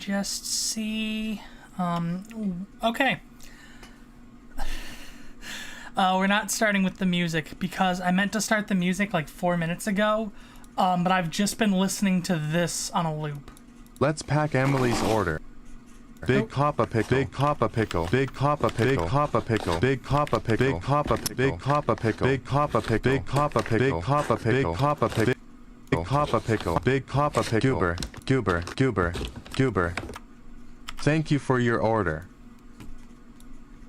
just see. Okay. We're not starting with the music because I meant to start the music like 4 minutes ago, but I've just been listening to this on a loop. Let's pack Emily's order. Big coppa pickle, big coppa pickle, big coppa pickle, big coppa pickle, big coppa pickle, big coppa pickle, big coppa pickle, big coppa pickle, big coppa pickle, big coppa pickle, coppa pickle, big coppa pickle, big coppa pickle, goober. Thank you for your order.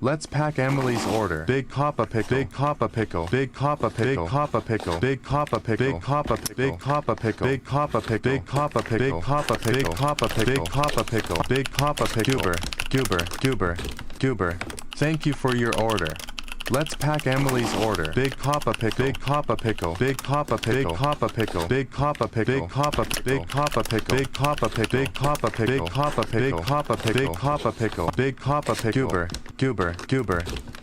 Let's pack Emily's order. Big coppa pickle, big coppa pickle, big coppa pickle, big coppa pickle, big coppa pickle, big coppa pickle, big coppa pickle, big coppa pickle, big coppa pickle, big coppa pickle, big coppa pickle, big coppa pickle, big coppa pickle, goober. Thank you for your order. Let's pack Emily's order. Big coppa pickle, big coppa pickle, big coppa pickle, big coppa pickle, big coppa pickle, big coppa pickle, big coppa pickle, big coppa pickle, big coppa pickle, big coppa pickle, big coppa pickle, big coppa pickle, big coppa pickle,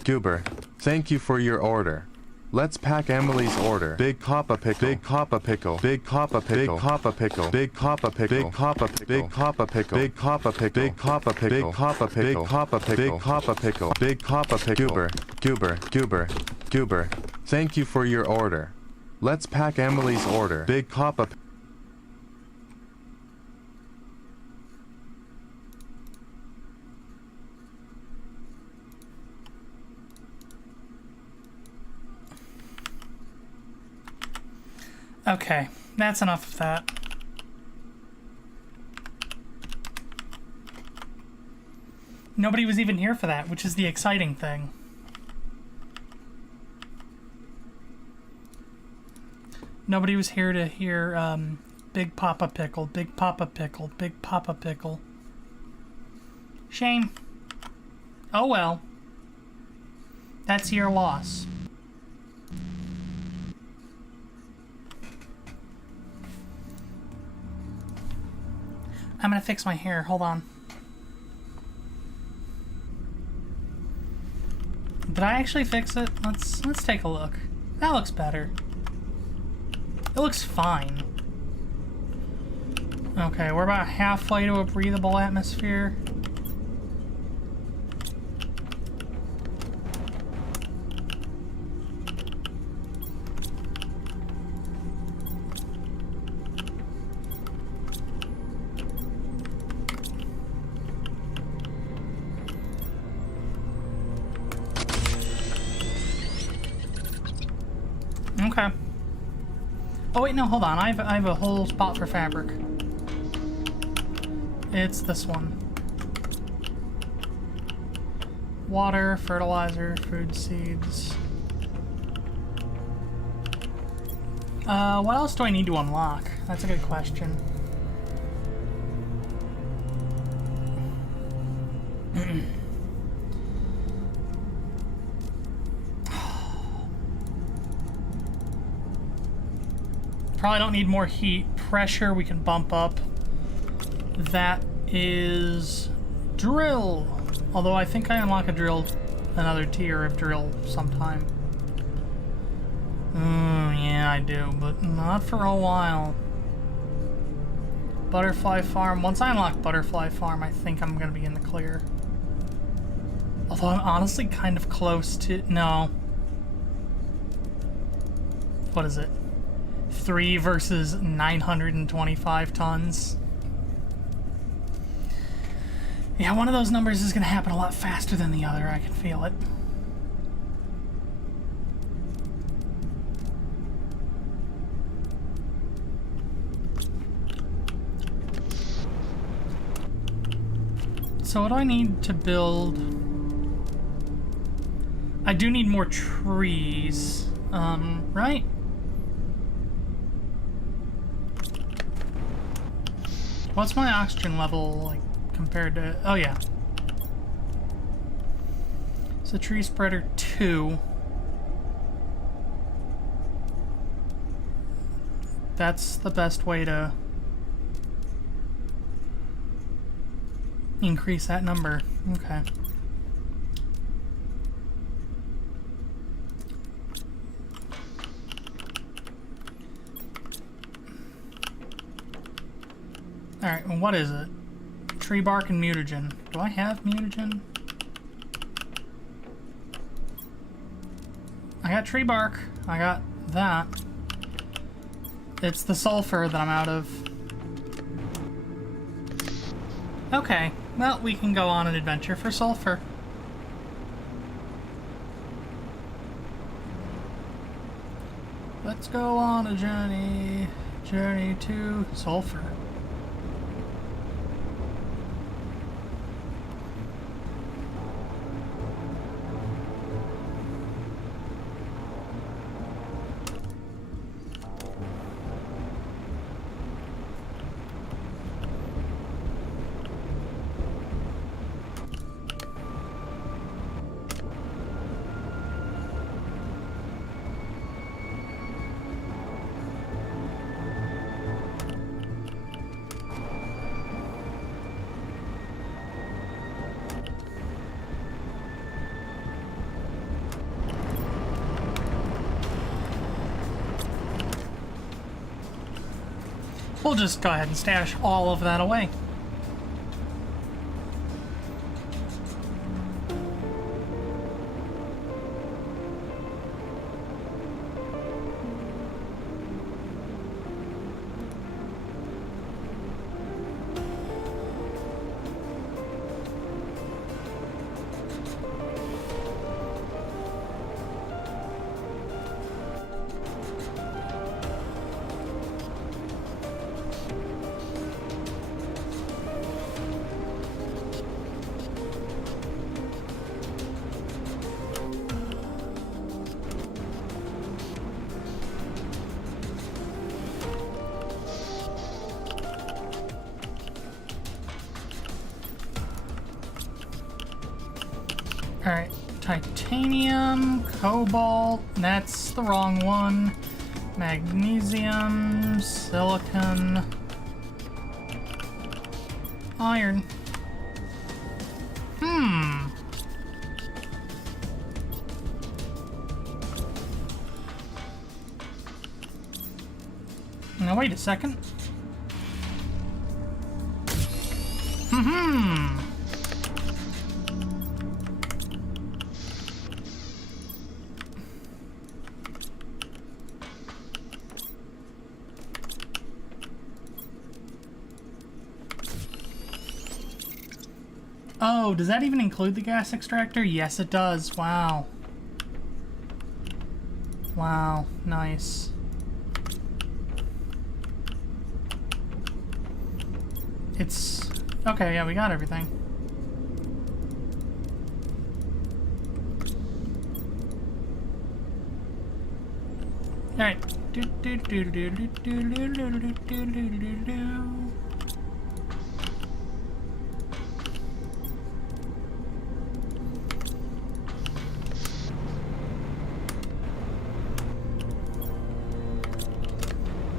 goober. Thank you for your order. Let's pack Emily's order. Big coppa pickle, big coppa pickle, big coppa pickle, big coppa pickle, big coppa pickle, big coppa pickle, big coppa pickle, big coppa pickle, big coppa pickle, big coppa pickle, big coppa pickle, big coppa pickle, big coppa pickle, goober. Thank you for your order. Let's pack Emily's order. Big coppa. Okay, that's enough of that. Nobody was even here for that, which is the exciting thing. Nobody was here to hear Big Papa Pickle, Big Papa Pickle, Big Papa Pickle. Shame. Oh well. That's your loss. I'm gonna fix my hair. Hold on. Did I actually fix it? Let's take a look. That looks better. It looks fine. Okay, we're about halfway to a breathable atmosphere. Okay. Oh wait, no, hold on. I have a whole spot for fabric. It's this one. Water, fertilizer, food seeds. What else do I need to unlock? That's a good question. Probably don't need more heat. Pressure we can bump up. That is drill. Although I think I unlock a drill, another tier of drill sometime. Yeah, I do, but not for a while. Butterfly farm. Once I unlock butterfly farm, I think I'm gonna be in the clear. Although I'm honestly kind of close to... No. What is it? 3 versus 925 tons. Yeah, one of those numbers is going to happen a lot faster than the other. I can feel it. So what do I need to build? I do need more trees, right? What's my oxygen level like compared to... Oh yeah. So tree spreader 2. That's the best way to increase that number. Okay. Alright, well, what is it? tree bark and mutagen. Do I have mutagen? I got tree bark. I got that. It's the sulfur that I'm out of. Okay, well, we can go on an adventure for sulfur. Let's go on a journey to sulfur. We'll just go ahead and stash all of that away. Alright, titanium, cobalt, that's the wrong one. Magnesium, silicon, iron. Now wait a second. Oh, does that even include the gas extractor? Yes, it does. Wow. Wow, nice. It's... okay, yeah, we got everything. Alright.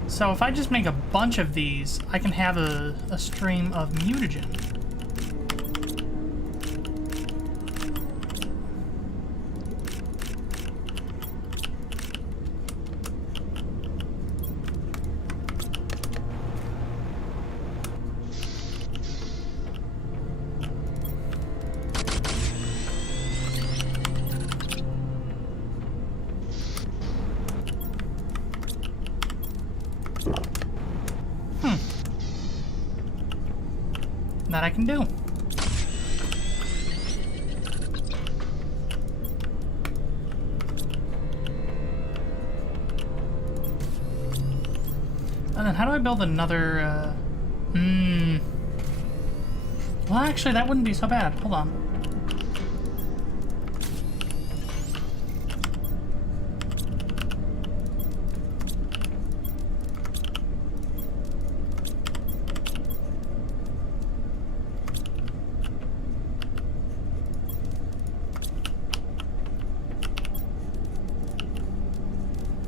So if I just make a bunch of these, I can have a stream of mutagen. That I can do. And then how do I build another, well, actually, that wouldn't be so bad. Hold on.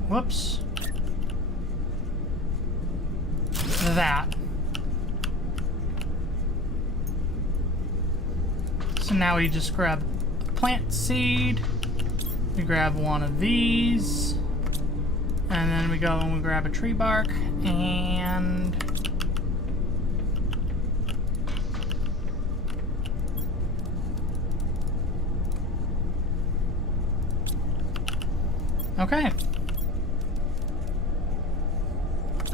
Whoops. That. So now we just grab a plant seed. We grab one of these. And then we go and we grab a tree bark. And Okay.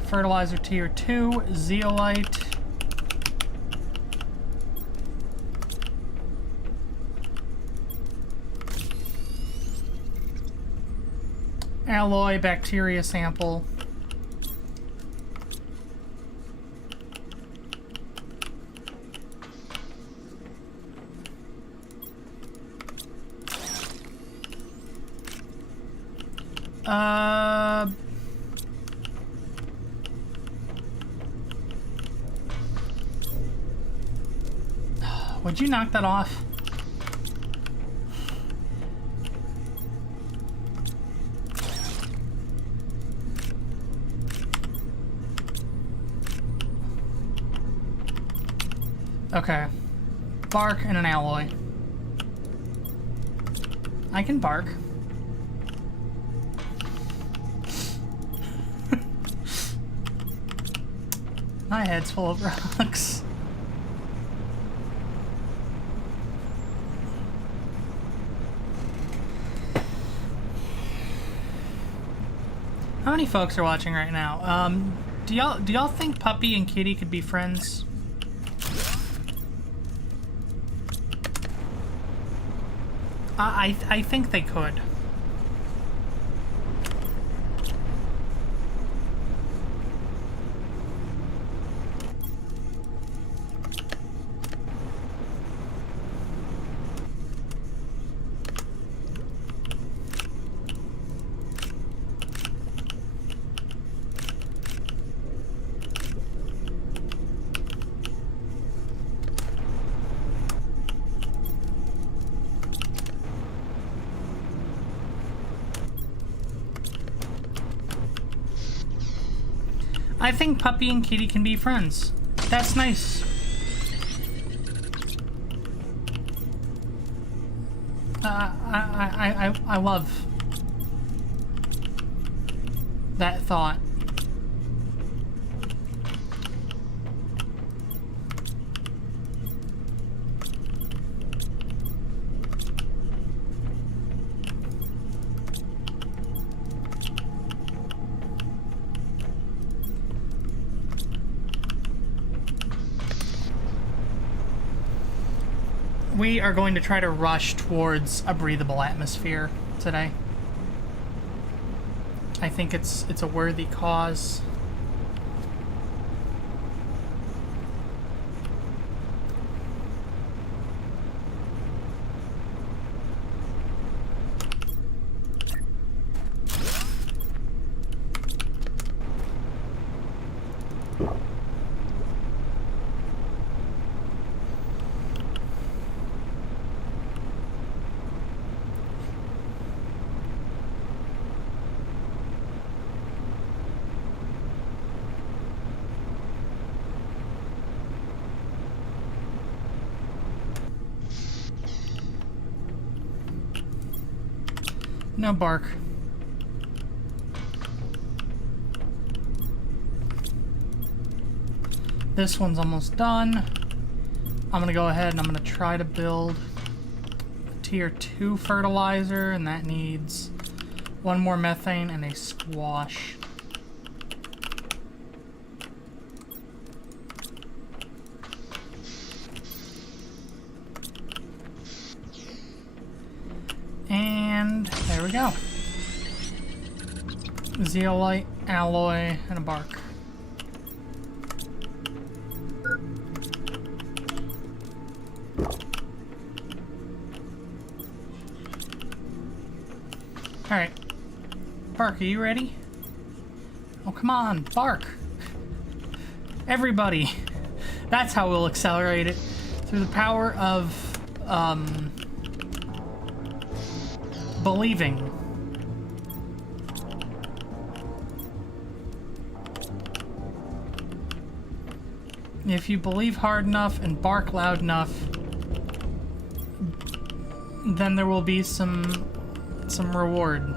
Fertilizer tier 2, zeolite. Alloy bacteria sample. Would you knock that off? Okay. Bark and an alloy. I can bark. My head's full of rocks. How many folks are watching right now? Do y'all think Puppy and Kitty could be friends? I think they could. I think Puppy and Kitty can be friends. That's nice. I love that thought. We are going to try to rush towards a breathable atmosphere today. I think it's a worthy cause. No bark. This one's almost done. I'm gonna go ahead and I'm gonna try to build a tier 2 fertilizer, and that needs one more methane and a squash. And there we go. Zeolite, alloy, and a bark. Alright. Bark, are you ready? Oh, come on, bark. Everybody. That's how we'll accelerate it. Through the power of, believing. If you believe hard enough and bark loud enough, then there will be some reward.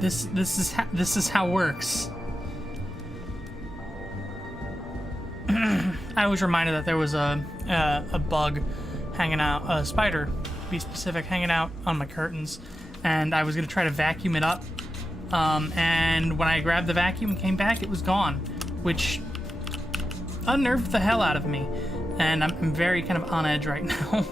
This is how it works. I was reminded that there was a bug hanging out, a spider, to be specific, hanging out on my curtains, and I was gonna try to vacuum it up. And when I grabbed the vacuum and came back, it was gone, which unnerved the hell out of me. And I'm very kind of on edge right now.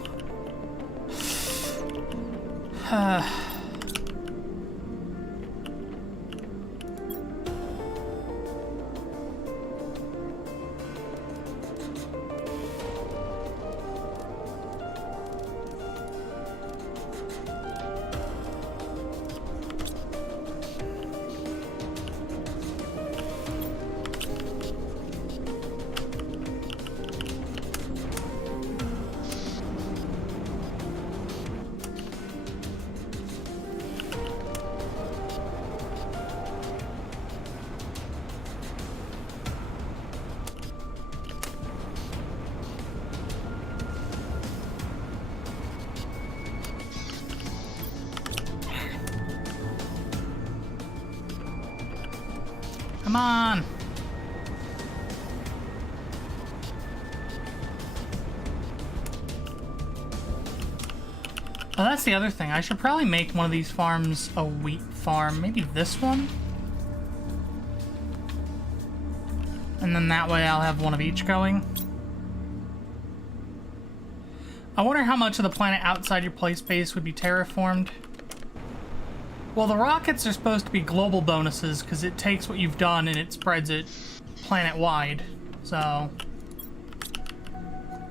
Come on. Oh, that's the other thing. I should probably make one of these farms a wheat farm. Maybe this one? And then that way I'll have one of each going. I wonder how much of the planet outside your play space would be terraformed. Well, the rockets are supposed to be global bonuses because it takes what you've done and it spreads it planet-wide. So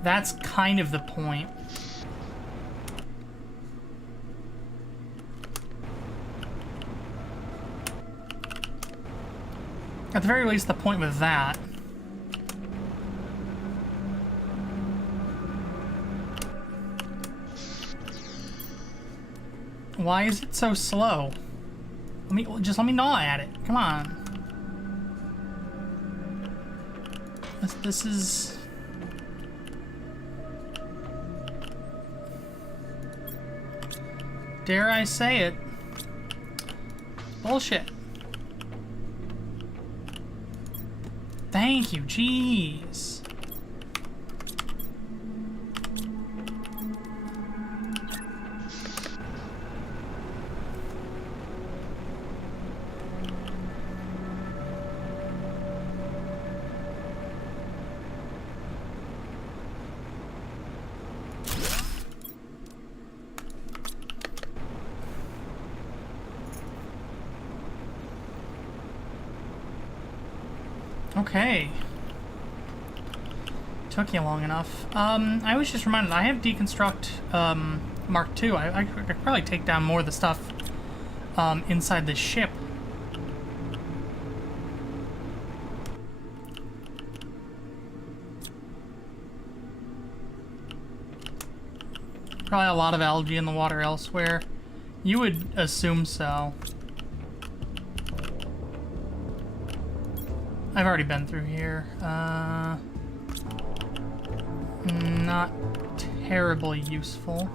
that's kind of the point. At the very least, the point with that. Why is it so slow? Let me gnaw at it. Come on. This is... Dare I say it? Bullshit. Thank you, jeez. Okay. Took you long enough. I was just reminded, I have Deconstruct Mark II. I could probably take down more of the stuff inside the ship. Probably a lot of algae in the water elsewhere. You would assume so. I've already been through here. Not terribly useful.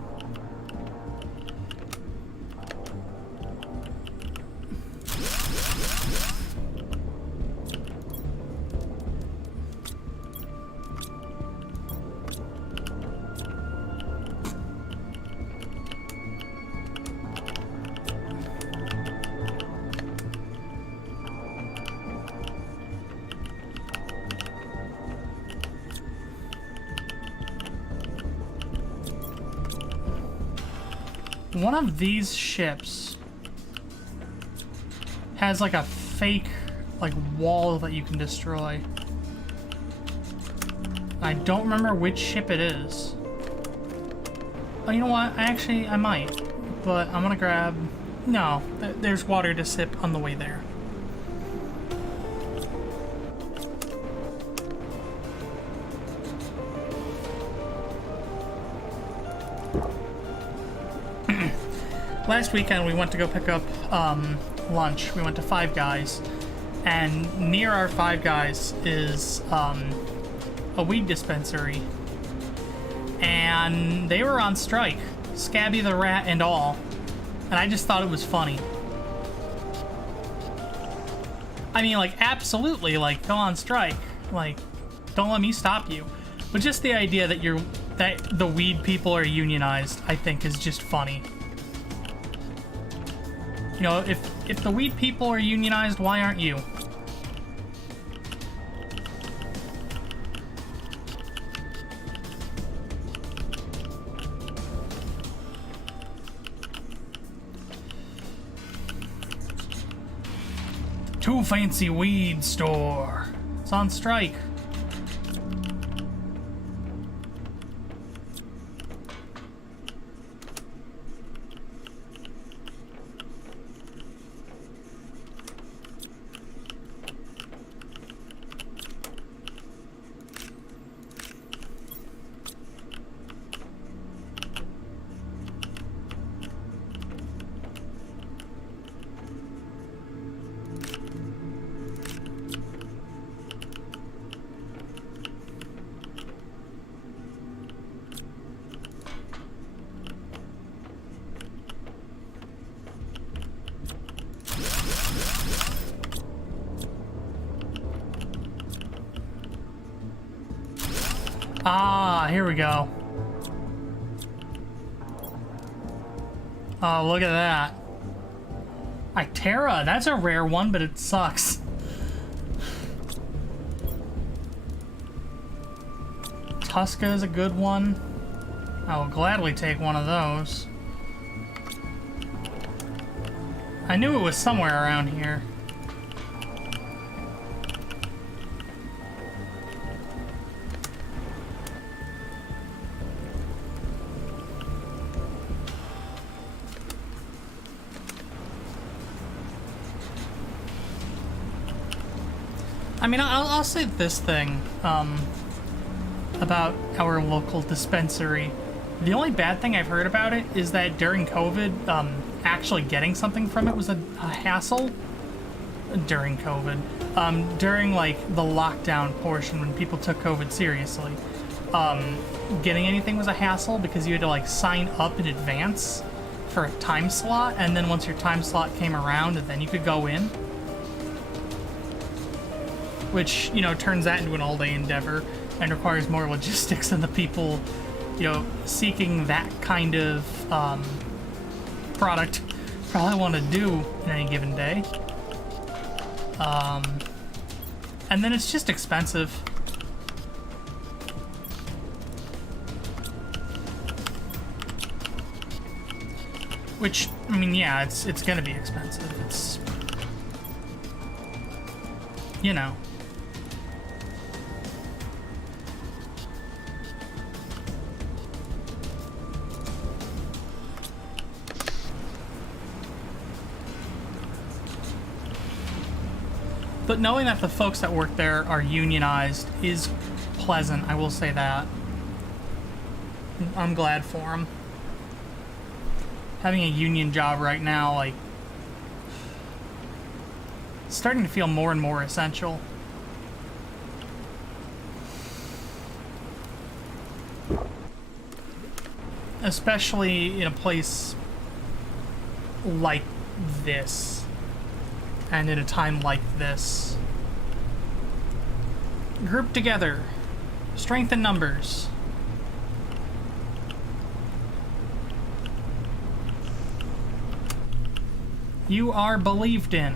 One of these ships has like a fake like wall that you can destroy. I don't remember which ship it is. Oh, you know what? I might. But I'm gonna grab... No, there's water to sip on the way there. Last weekend we went to go pick up lunch. We went to Five Guys, and near our Five Guys is a weed dispensary, and they were on strike, Scabby the rat and all, and I just thought it was funny. I mean, like, absolutely, like, go on strike, like, don't let me stop you. But just the idea that that the weed people are unionized, I think, is just funny. You know, if the weed people are unionized, why aren't you? Too Fancy Weed Store. It's on strike. Ah, here we go. Oh, look at that. Ictera, that's a rare one, but it sucks. Tuska is a good one. I will gladly take one of those. I knew it was somewhere around here. I mean, I'll say this thing about our local dispensary. The only bad thing I've heard about it is that during COVID, actually getting something from it was a hassle. During COVID. During, like, the lockdown portion when people took COVID seriously, getting anything was a hassle because you had to, like, sign up in advance for a time slot, and then once your time slot came around, and then you could go in. Which, you know, turns that into an all-day endeavor and requires more logistics than the people, you know, seeking that kind of product probably want to do in any given day. And then it's just expensive. Which, I mean, yeah, it's gonna be expensive. It's, you know. But knowing that the folks that work there are unionized is pleasant, I will say that. I'm glad for them. Having a union job right now, like, it's starting to feel more and more essential. Especially in a place like this. And in a time like this. Group together. Strength in numbers. You are believed in.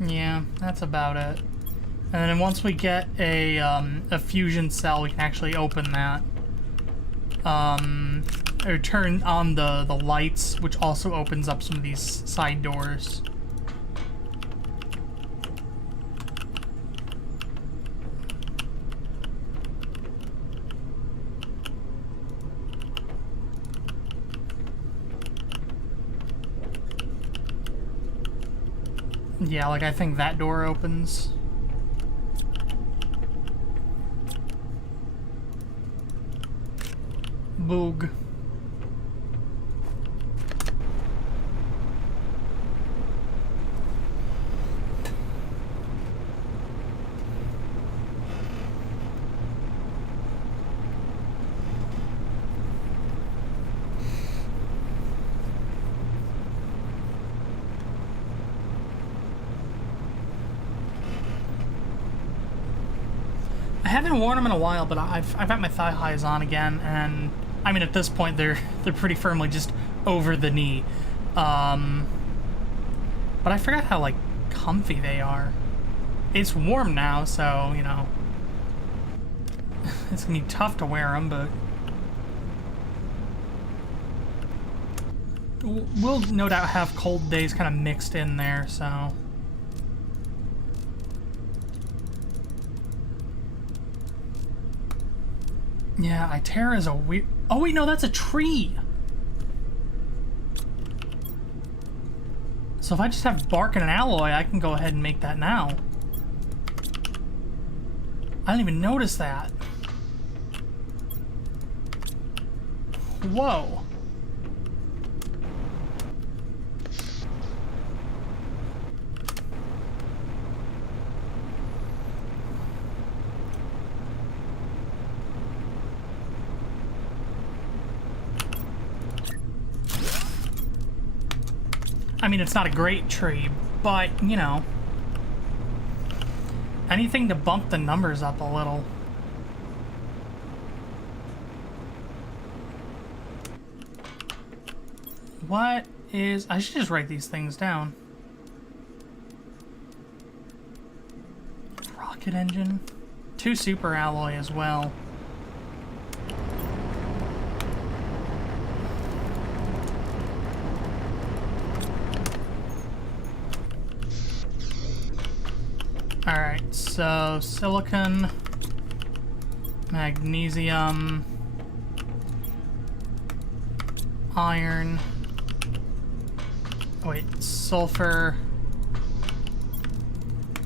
Yeah, that's about it. And then once we get a fusion cell, we can actually open that. Or turn on the lights, which also opens up some of these side doors. Yeah, like I think that door opens. Boog. I haven't worn them in a while, but I've got my thigh highs on again, and I mean at this point they're pretty firmly just over the knee. But I forgot how like comfy they are. It's warm now, so you know it's gonna be tough to wear them, but we'll no doubt have cold days kind of mixed in there. So. Yeah, Itera is a weird... Oh, wait, no, that's a tree! So if I just have bark and an alloy, I can go ahead and make that now. I didn't even notice that. Whoa. I mean, it's not a great tree, but, you know, anything to bump the numbers up a little. What is... I should just write these things down. Rocket engine. 2 super alloy as well. Alright, so silicon, magnesium, iron, oh wait, sulfur,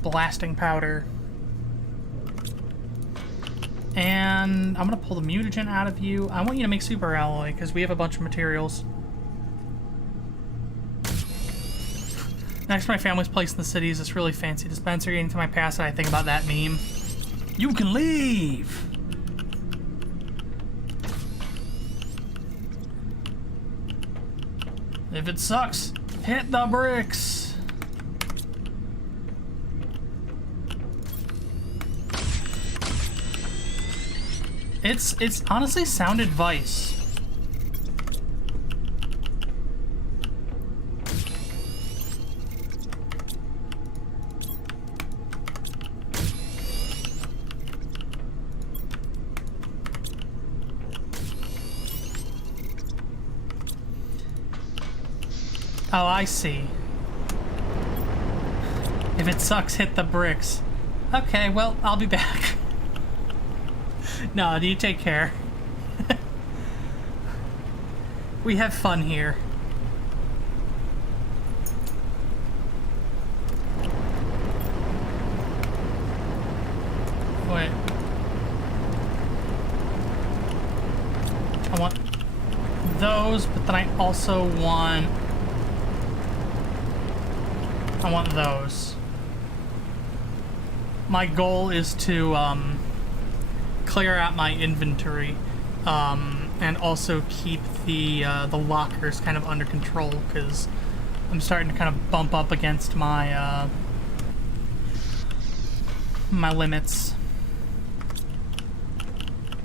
blasting powder, and I'm gonna pull the mutagen out of you. I want you to make super alloy because we have a bunch of materials. Next to my family's place in the city is this really fancy dispensary. Anytime I pass it, I think about that meme. You can leave! If it sucks, hit the bricks! It's honestly sound advice. Oh, I see. If it sucks, hit the bricks. Okay, well, I'll be back. No, you take care. We have fun here. Wait. I want those, but then I also want... I want those. My goal is to clear out my inventory and also keep the lockers kind of under control because I'm starting to kind of bump up against my my limits.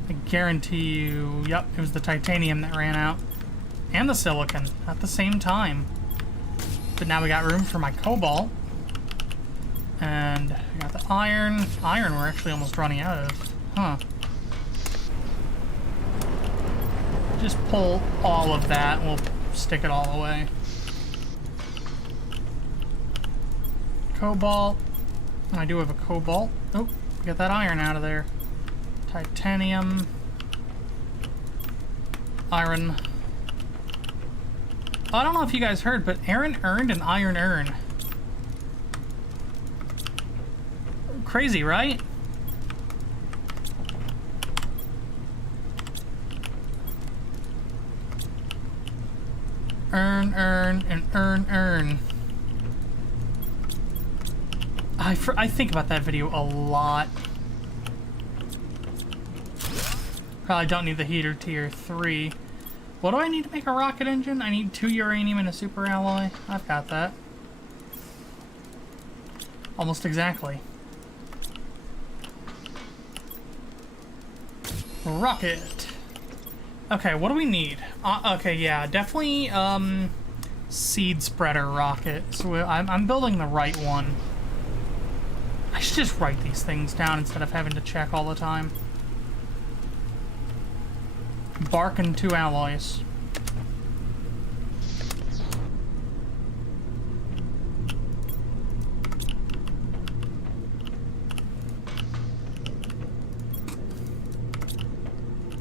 I guarantee you, yep, it was the titanium that ran out and the silicon at the same time. But now we got room for my cobalt. And we got the iron. Iron we're actually almost running out of. Huh. Just pull all of that and we'll stick it all away. Cobalt. I do have a cobalt. Oh, get that iron out of there. Titanium. Iron. I don't know if you guys heard, but Aaron earned an iron urn. Crazy, right? Earn, and earn. I think about that video a lot. Probably don't need the heater tier 3. What do I need to make a rocket engine? I need 2 uranium and a super alloy. I've got that. Almost exactly. Rocket. Okay, what do we need? Okay, yeah, definitely seed spreader rocket. So I'm building the right one. I should just write these things down instead of having to check all the time. Bark and 2 alloys.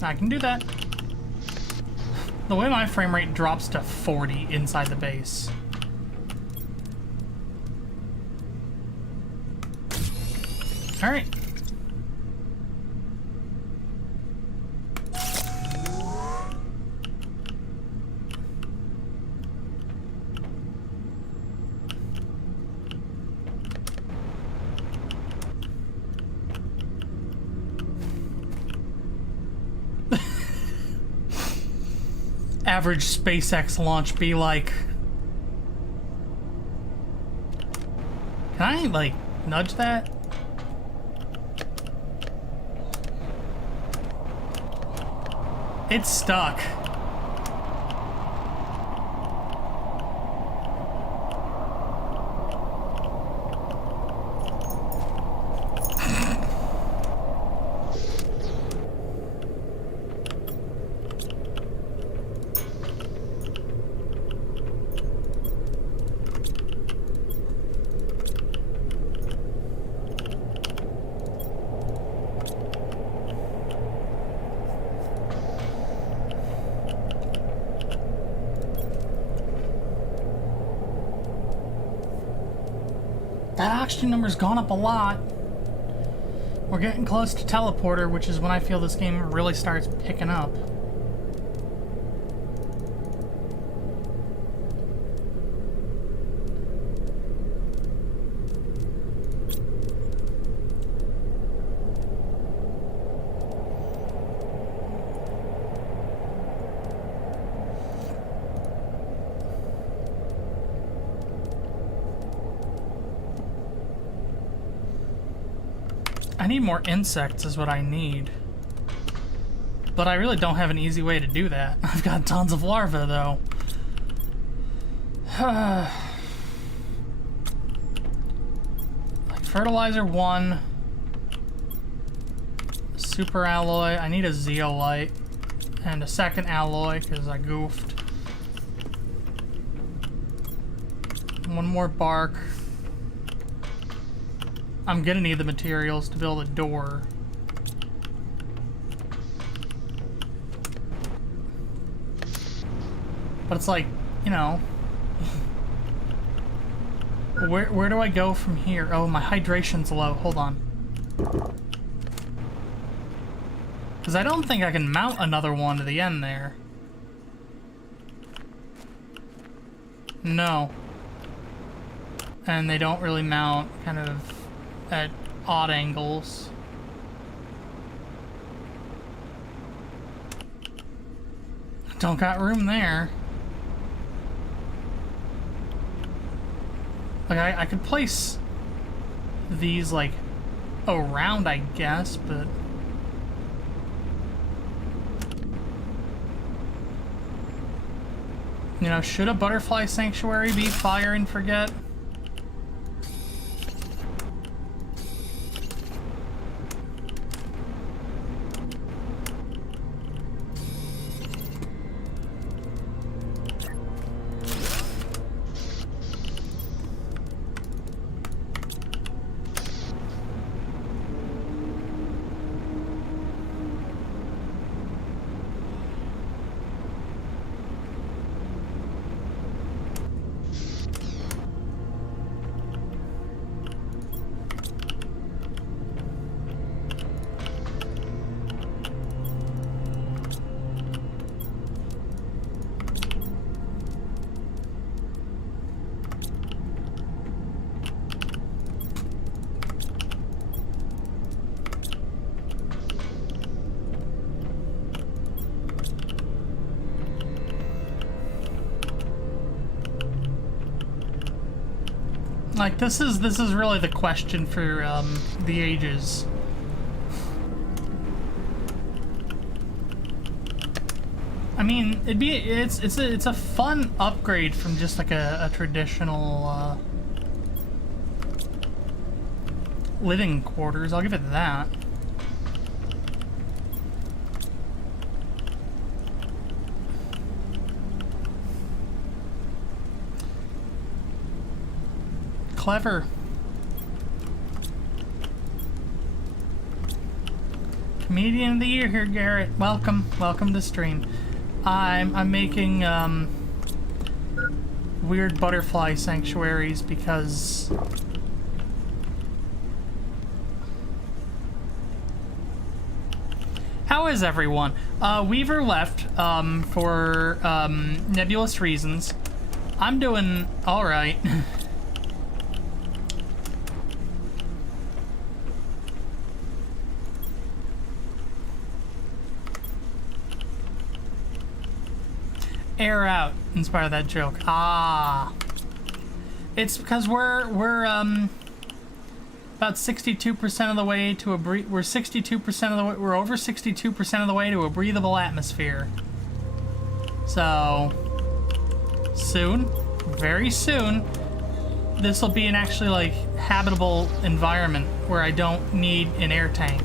I can do that. The way my frame rate drops to 40 inside the base. All right. Average SpaceX launch be like... Can I, like, nudge that? It's stuck. That oxygen number's gone up a lot. We're getting close to teleporter, which is when I feel this game really starts picking up. I need more insects is what I need. But I really don't have an easy way to do that. I've got tons of larvae though. Like fertilizer 1. Super alloy. I need a zeolite. And a second alloy because I goofed. One more bark. I'm gonna need the materials to build a door. But it's like, you know... Where do I go from here? Oh, my hydration's low. Hold on. Because I don't think I can mount another one to the end there. No. And they don't really mount kind of at odd angles. Don't got room there. Like I could place these like around, I guess, but you know, should a butterfly sanctuary be fire and forget? Like, this is really the question for the ages. I mean, it's a fun upgrade from just like a traditional living quarters. I'll give it that. Clever. Comedian of the year here, Garrett. Welcome to stream. I'm making weird butterfly sanctuaries because how is everyone? Weaver left for nebulous reasons. I'm doing all right. Air out, in spite of that joke. Ah, it's because we're about 62% of the way to a we're 62% of the way, we're over 62% of the way to a breathable atmosphere. So soon, very soon, this will be an actually like habitable environment where I don't need an air tank.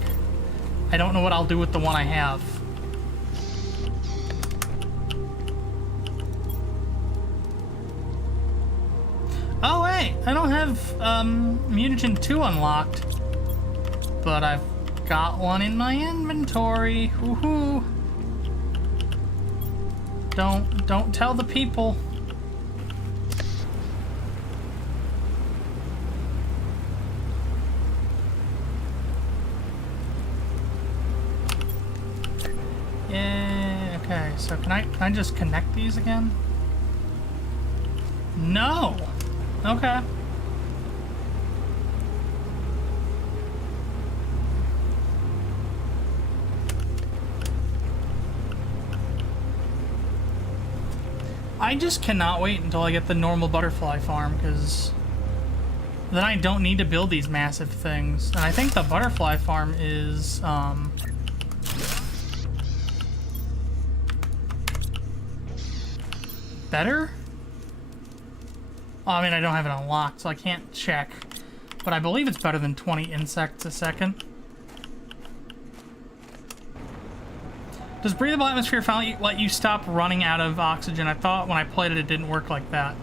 I don't know what I'll do with the one I have. Oh wait, I don't have Mutagen 2 unlocked, but I've got one in my inventory. Woohoo! Don't tell the people. Yeah. Okay. So can I just connect these again? No. Okay. I just cannot wait until I get the normal butterfly farm, because then I don't need to build these massive things. And I think the butterfly farm is better? Oh, I mean, I don't have it unlocked, so I can't check. But I believe it's better than 20 insects a second. Does breathable atmosphere finally let you stop running out of oxygen? I thought when I played it, it didn't work like that.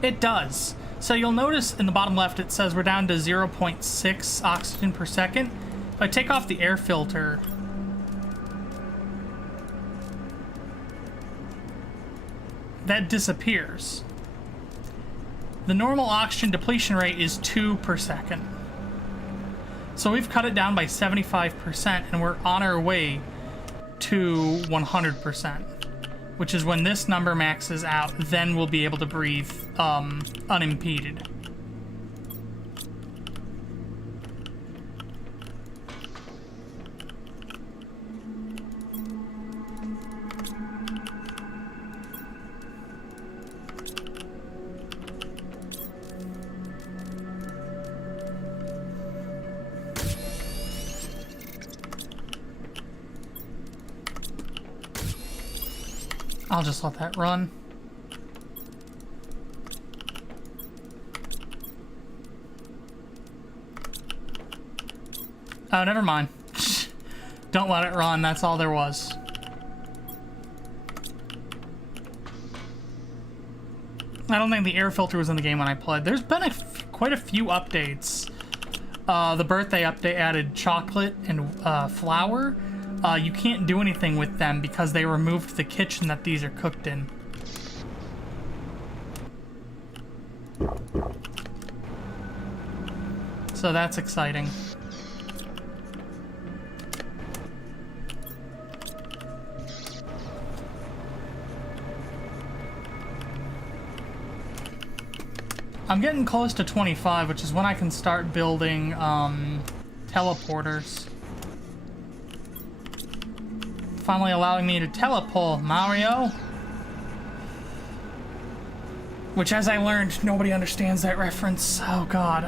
It does. So you'll notice in the bottom left, it says we're down to 0.6 oxygen per second. If I take off the air filter, that disappears. The normal oxygen depletion rate is 2 per second. So we've cut it down by 75%, and we're on our way to 100%, which is when this number maxes out, then we'll be able to breathe unimpeded. I'll just let that run. Oh, never mind. Don't let it run, that's all there was. I don't think the air filter was in the game when I played. There's been quite a few updates. The birthday update added chocolate and flour. You can't do anything with them because they removed the kitchen that these are cooked in. So that's exciting. I'm getting close to 25, which is when I can start building teleporters. Finally allowing me to teleport, Mario. Which, as I learned, nobody understands that reference. Oh god,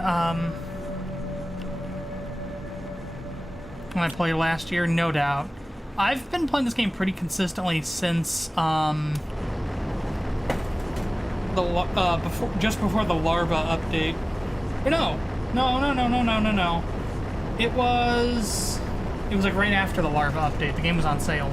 when I played last year, no doubt. I've been playing this game pretty consistently since, just before the larva update. Or no. It was like right after the larva update. The game was on sale.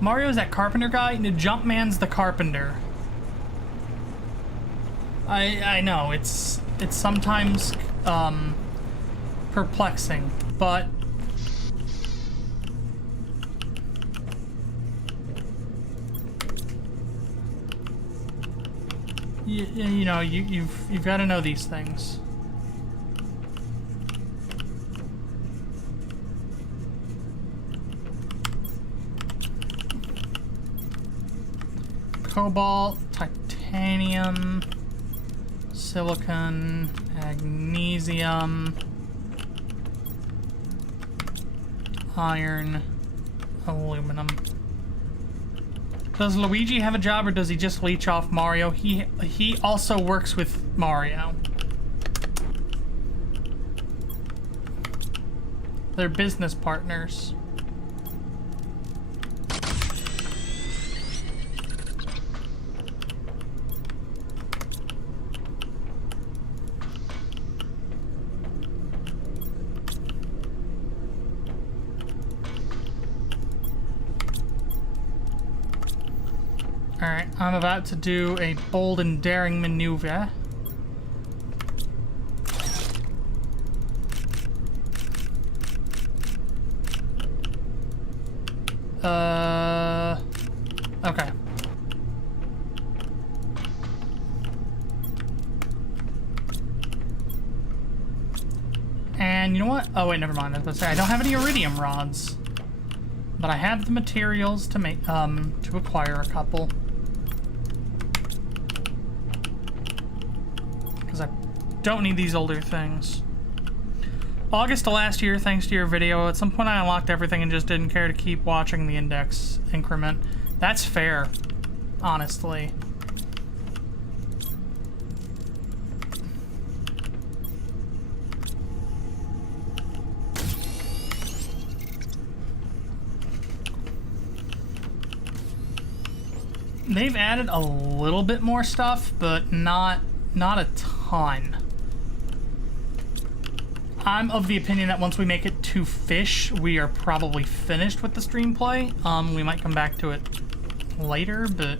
Mario's that carpenter guy, and Jumpman's the carpenter. I know, it's sometimes, perplexing, but... You know, you've got to know these things. Cobalt, titanium, silicon, magnesium, iron, aluminum. Does Luigi have a job, or does he just leech off Mario? He also works with Mario. They're business partners. Alright, I'm about to do a bold and daring maneuver. Okay. And you know what? Oh wait, never mind. I was gonna say I don't have any iridium rods, but I have the materials to make to acquire a couple. Because I don't need these older things. August of last year, thanks to your video, at some point I unlocked everything and just didn't care to keep watching the index increment. That's fair, honestly. They've added a little bit more stuff, but not a ton. I'm of the opinion that once we make it to fish, we are probably finished with the stream play. We might come back to it later, but...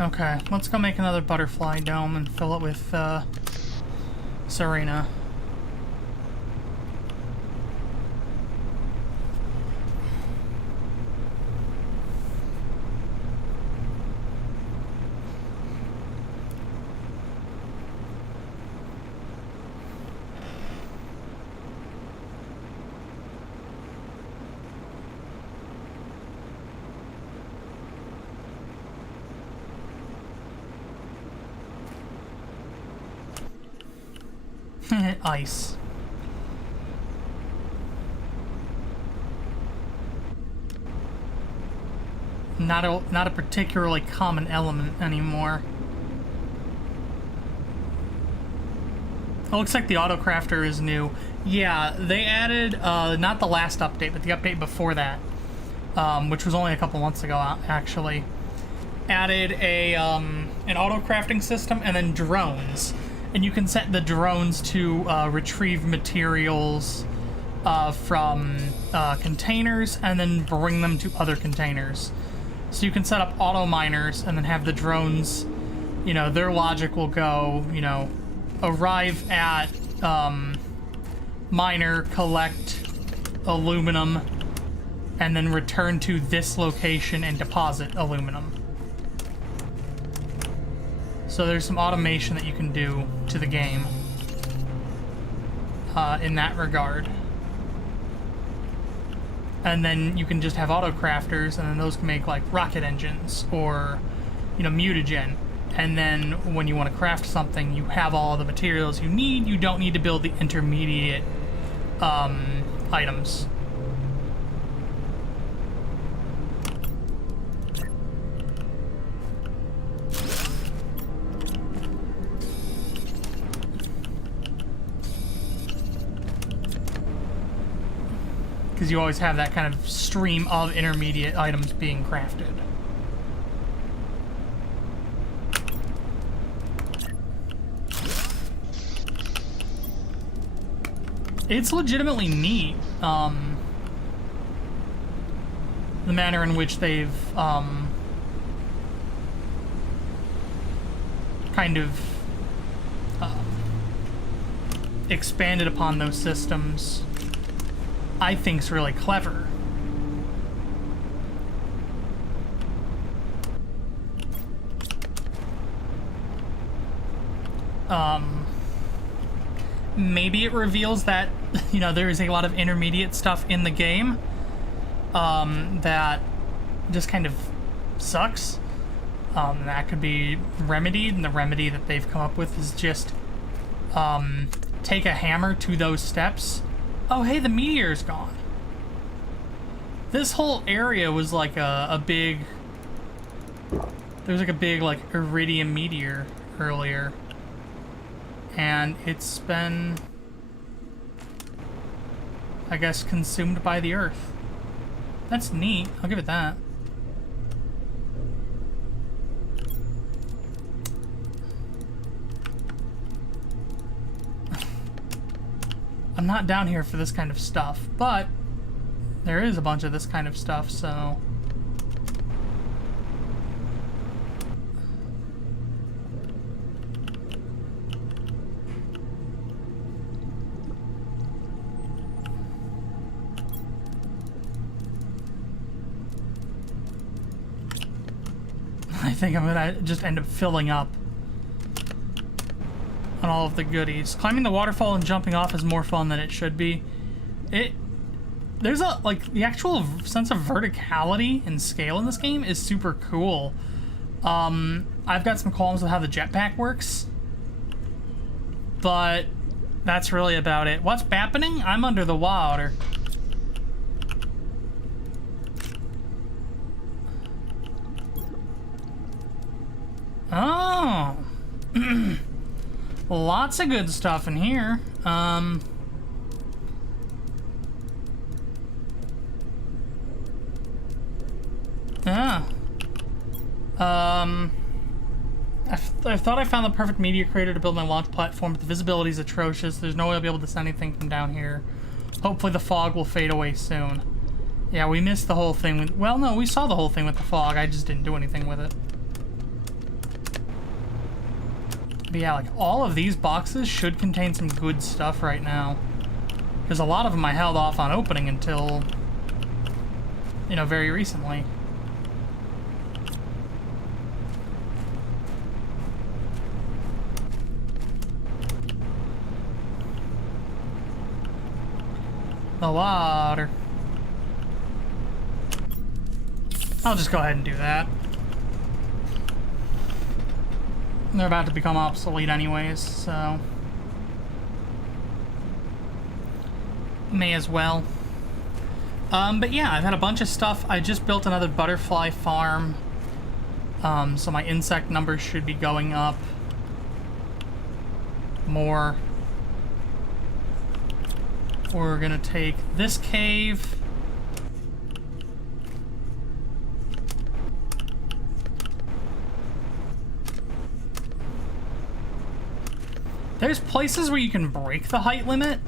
Okay, let's go make another butterfly dome and fill it with, Serena. Ice. Not a particularly common element anymore. It looks like the autocrafter is new. Yeah, they added not the last update, but the update before that, which was only a couple months ago actually. Added a an autocrafting system and then drones. And you can set the drones to retrieve materials from containers and then bring them to other containers. So you can set up auto miners and then have the drones, you know, their logic will go, you know, arrive at miner, collect aluminum, and then return to this location and deposit aluminum. So there's some automation that you can do to the game in that regard. And then you can just have auto crafters, and then those can make like rocket engines or, you know, mutagen. And then when you want to craft something, you have all the materials you need. You don't need to build the intermediate items. Because you always have that kind of stream of intermediate items being crafted. It's legitimately neat, the manner in which they've kind of expanded upon those systems. I think's really clever. Maybe it reveals that, you know, there is a lot of intermediate stuff in the game that just kind of sucks. That could be remedied, and the remedy that they've come up with is just take a hammer to those steps. Oh, hey, the meteor's gone. This whole area was like a big... There was like a big, like, iridium meteor earlier. And it's been, I guess, consumed by the Earth. That's neat. I'll give it that. I'm not down here for this kind of stuff, but there is a bunch of this kind of stuff, so... I think I'm gonna just end up filling up on all of the goodies. Climbing the waterfall and jumping off is more fun than it should be. There's a, like, the actual sense of verticality and scale in this game is super cool. I've got some qualms with how the jetpack works, but that's really about it. What's happening? I'm under the water. Oh. Lots of good stuff in here. Yeah. I thought I found the perfect meteor crater to build my launch platform, but the visibility is atrocious. There's no way I'll be able to see anything from down here. Hopefully the fog will fade away soon. Yeah, we missed the whole thing with... Well, no, we saw the whole thing with the fog. I just didn't do anything with it. But yeah, like, all of these boxes should contain some good stuff right now. Because a lot of them I held off on opening until, you know, very recently. The water. I'll just go ahead and do that. They're about to become obsolete anyways, so... May as well. But yeah, I've had a bunch of stuff. I just built another butterfly farm. So my insect numbers should be going up more. We're gonna take this cave. There's places where you can break the height limit,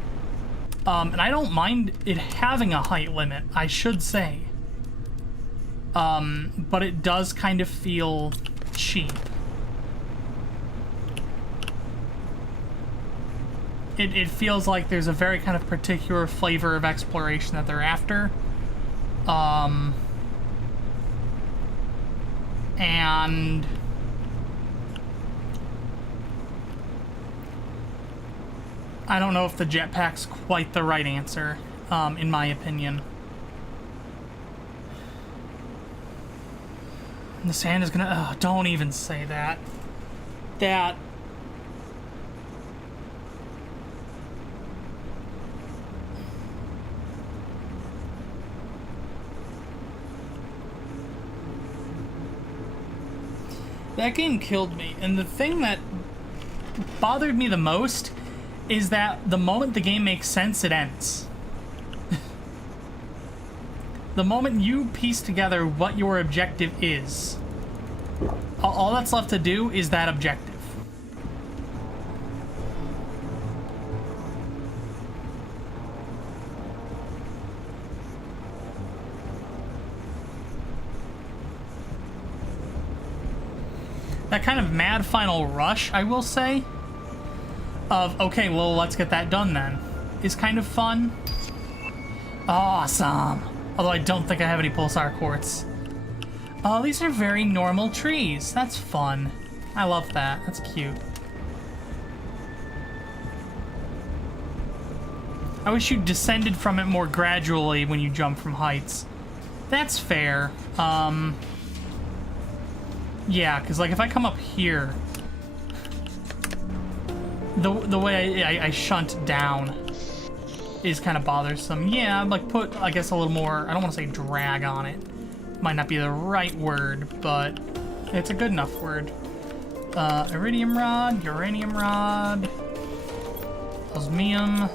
and I don't mind it having a height limit, I should say. But it does kind of feel cheap. It feels like there's a very kind of particular flavor of exploration that they're after. And... I don't know if the jetpack's quite the right answer, in my opinion. The sand is gonna... Oh, don't even say that. That... That game killed me, and the thing that bothered me the most is that the moment the game makes sense, it ends. The moment you piece together what your objective is, all that's left to do is that objective. That kind of mad final rush, I will say, of, okay, well, let's get that done then, is kind of fun. Awesome. Although I don't think I have any pulsar quartz. Oh, these are very normal trees. That's fun. I love that. That's cute. I wish you descended from it more gradually when you jump from heights. That's fair. Yeah, because like if I come up here, the way I shunt down is kind of bothersome. Yeah, like put, I guess, a little more, I don't want to say drag on it. Might not be the right word, but it's a good enough word. Iridium rod, uranium rod, osmium,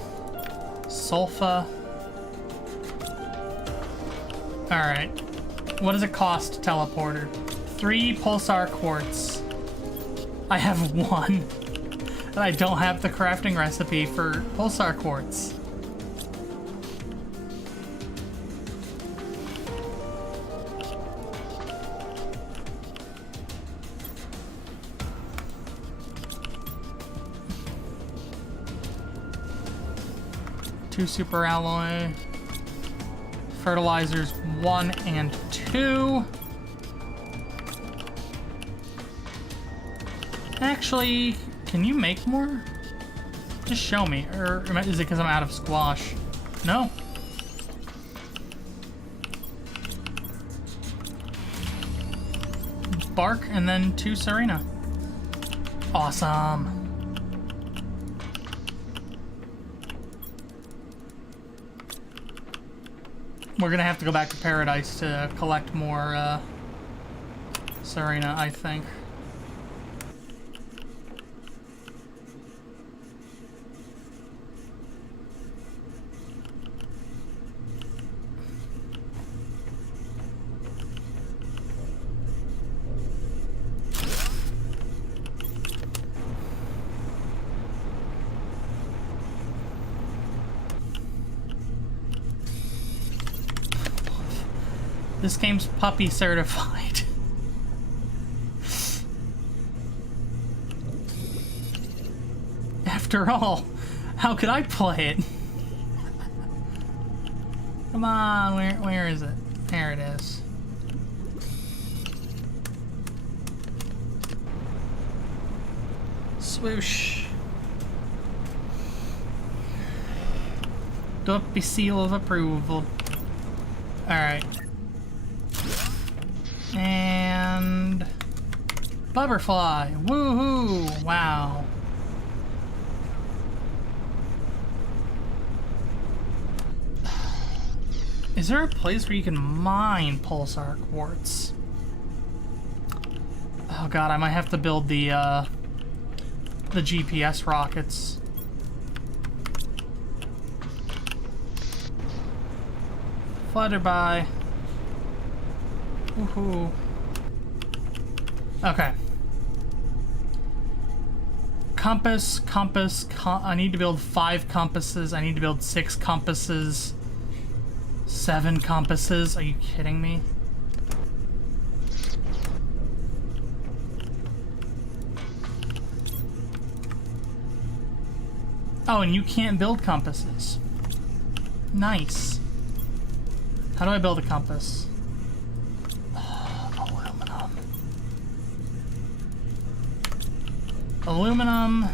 sulfa. Alright. What does it cost, teleporter? 3 pulsar quartz. I have 1. And I don't have the crafting recipe for pulsar quartz. Two super alloy. Fertilizers 1 and 2. Actually, can you make more? Just show me. Or is it because I'm out of squash? No. Bark and then 2 Serena. Awesome. We're gonna have to go back to Paradise to collect more Serena, I think. This game's puppy certified. After all, how could I play it? Come on, where is it? There it is. Swoosh. Duppy seal of approval. Alright. And butterfly. Woohoo! Wow. Is there a place where you can mine pulsar quartz? Oh god, I might have to build the GPS rockets. Flutterby. Woohoo. Okay. Compass. I need to build 5 compasses. I need to build 6 compasses. 7 compasses. Are you kidding me? Oh, and you can't build compasses. Nice. How do I build a compass? Aluminum,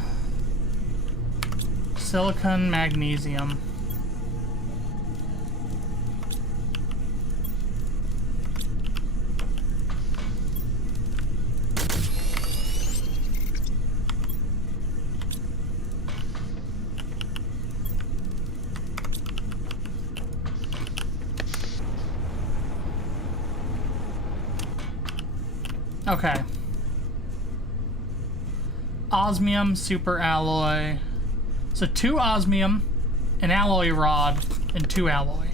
silicon, magnesium. Okay. Osmium, super alloy. So 2 osmium, an alloy rod, and 2 alloy.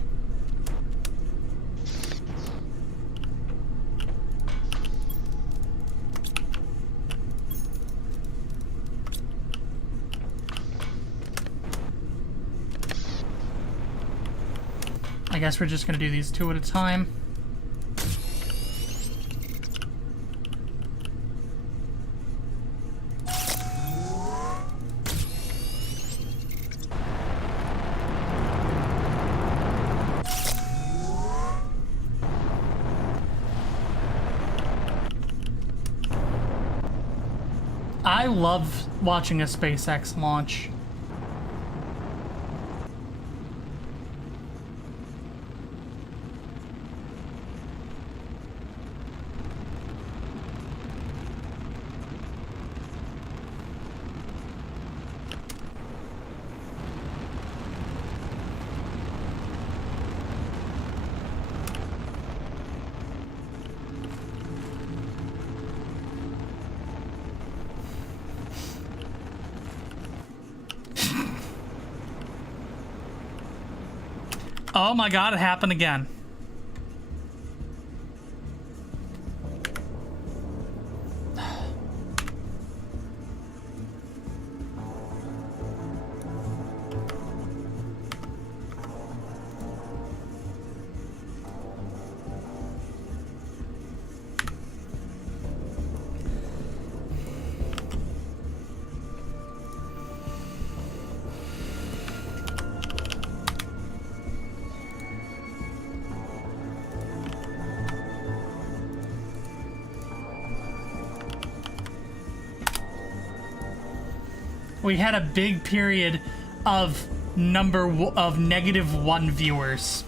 I guess we're just gonna do these 2 at a time. I love watching a SpaceX launch. Oh my god, it happened again. We had a big period of -1 viewers.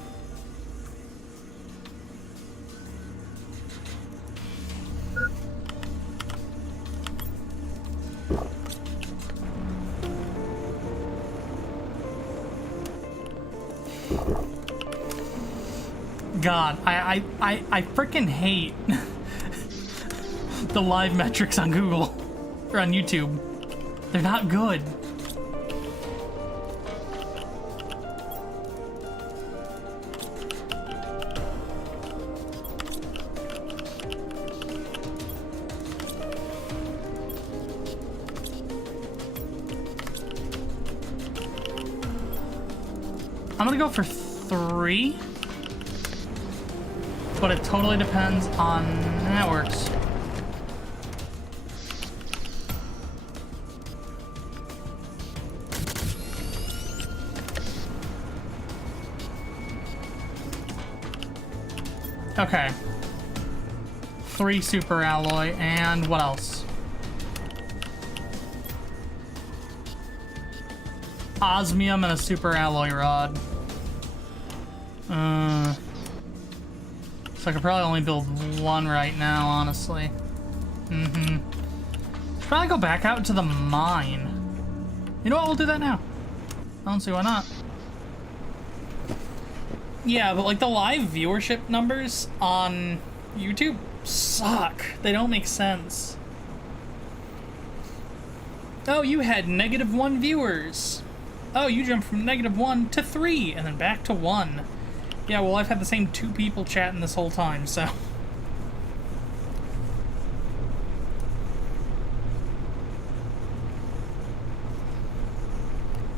God, I freaking hate the live metrics on Google or on YouTube. They're not good. I'm gonna go for 3, but it totally depends on that works. Okay. 3 super alloy, and what else? Osmium and a super alloy rod. So I could probably only build 1 right now, honestly. Should probably go back out to the mine. You know what? We'll do that now. I don't see why not. Yeah, but like the live viewership numbers on YouTube suck. They don't make sense. Oh, you had -1 viewers. Oh, you jumped from -1 to 3 and then back to 1. Yeah, well, I've had the same 2 people chatting this whole time, so.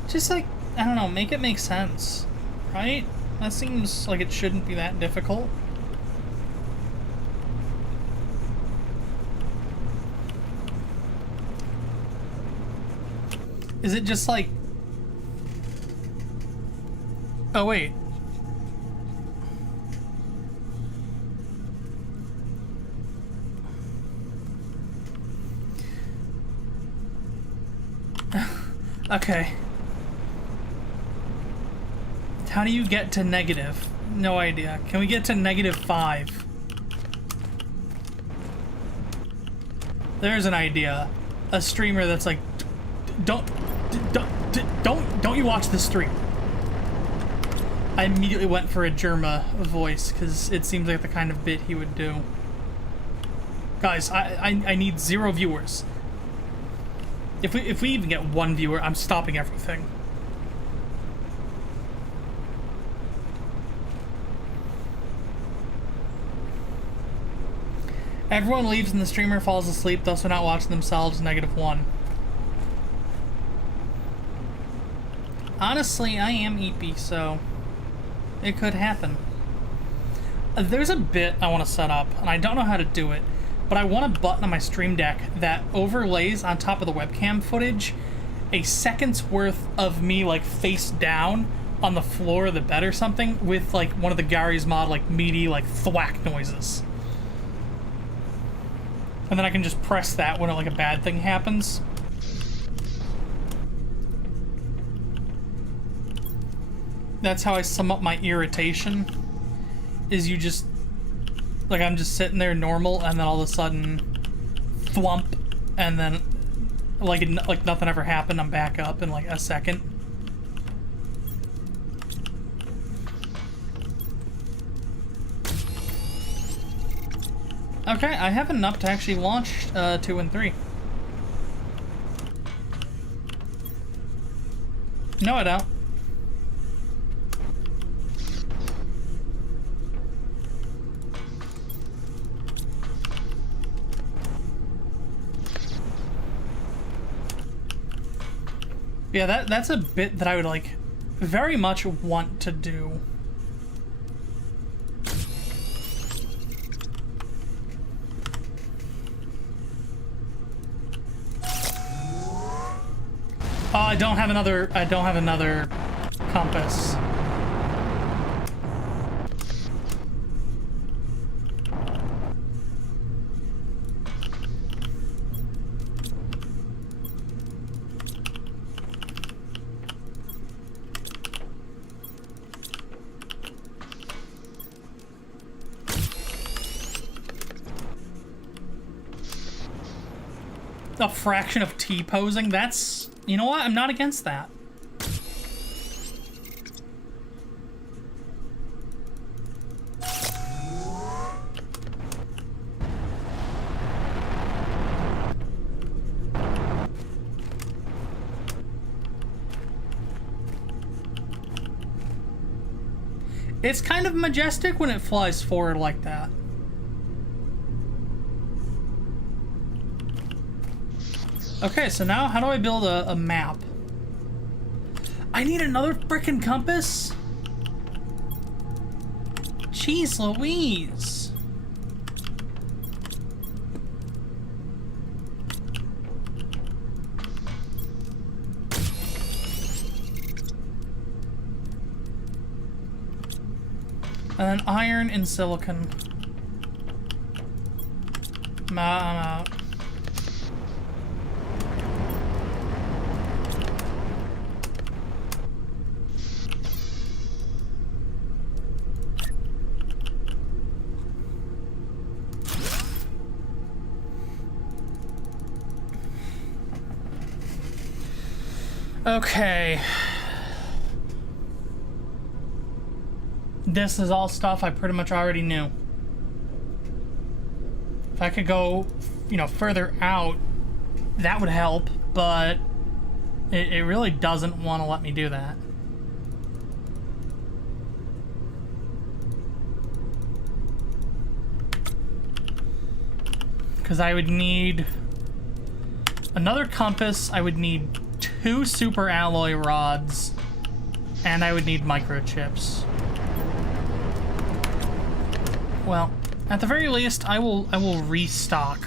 Just like, I don't know, make it make sense, right? That seems like it shouldn't be that difficult. Is it just like... Oh, wait. Okay. How do you get to negative? No idea. Can we get to -5? There's an idea. A streamer that's like, don't you watch this stream. I immediately went for a Germa voice because it seems like the kind of bit he would do. Guys, I need 0 viewers. If we even get 1 viewer, I'm stopping everything. Everyone leaves and the streamer falls asleep, thus they're not watching themselves, -1. Honestly, I am EP, so it could happen. There's a bit I want to set up, and I don't know how to do it, but I want a button on my Stream Deck that overlays on top of the webcam footage a second's worth of me, like, face down on the floor of the bed or something with, like, one of the Gary's Mod, like, meaty, like, thwack noises. And then I can just press that when, like, a bad thing happens. That's how I sum up my irritation. Is you just... Like, I'm just sitting there normal, and then all of a sudden... thwump. And then... Like nothing ever happened, I'm back up in, like, a second. Okay, I have enough to actually launch 2 and 3. No, I don't. Yeah, that's a bit that I would, like, very much want to do. Oh, I don't have another compass. A fraction of T-posing, that's... You know what? I'm not against that. It's kind of majestic when it flies forward like that. Okay, so now how do I build a map? I need another frickin' compass? Jeez Louise. And then iron and silicon. I'm out. Okay. This is all stuff I pretty much already knew. If I could go, you know, further out, that would help, but it really doesn't want to let me do that. Because I would need another compass, I would need 2 super alloy rods, and I would need microchips. Well, at the very least, I will restock.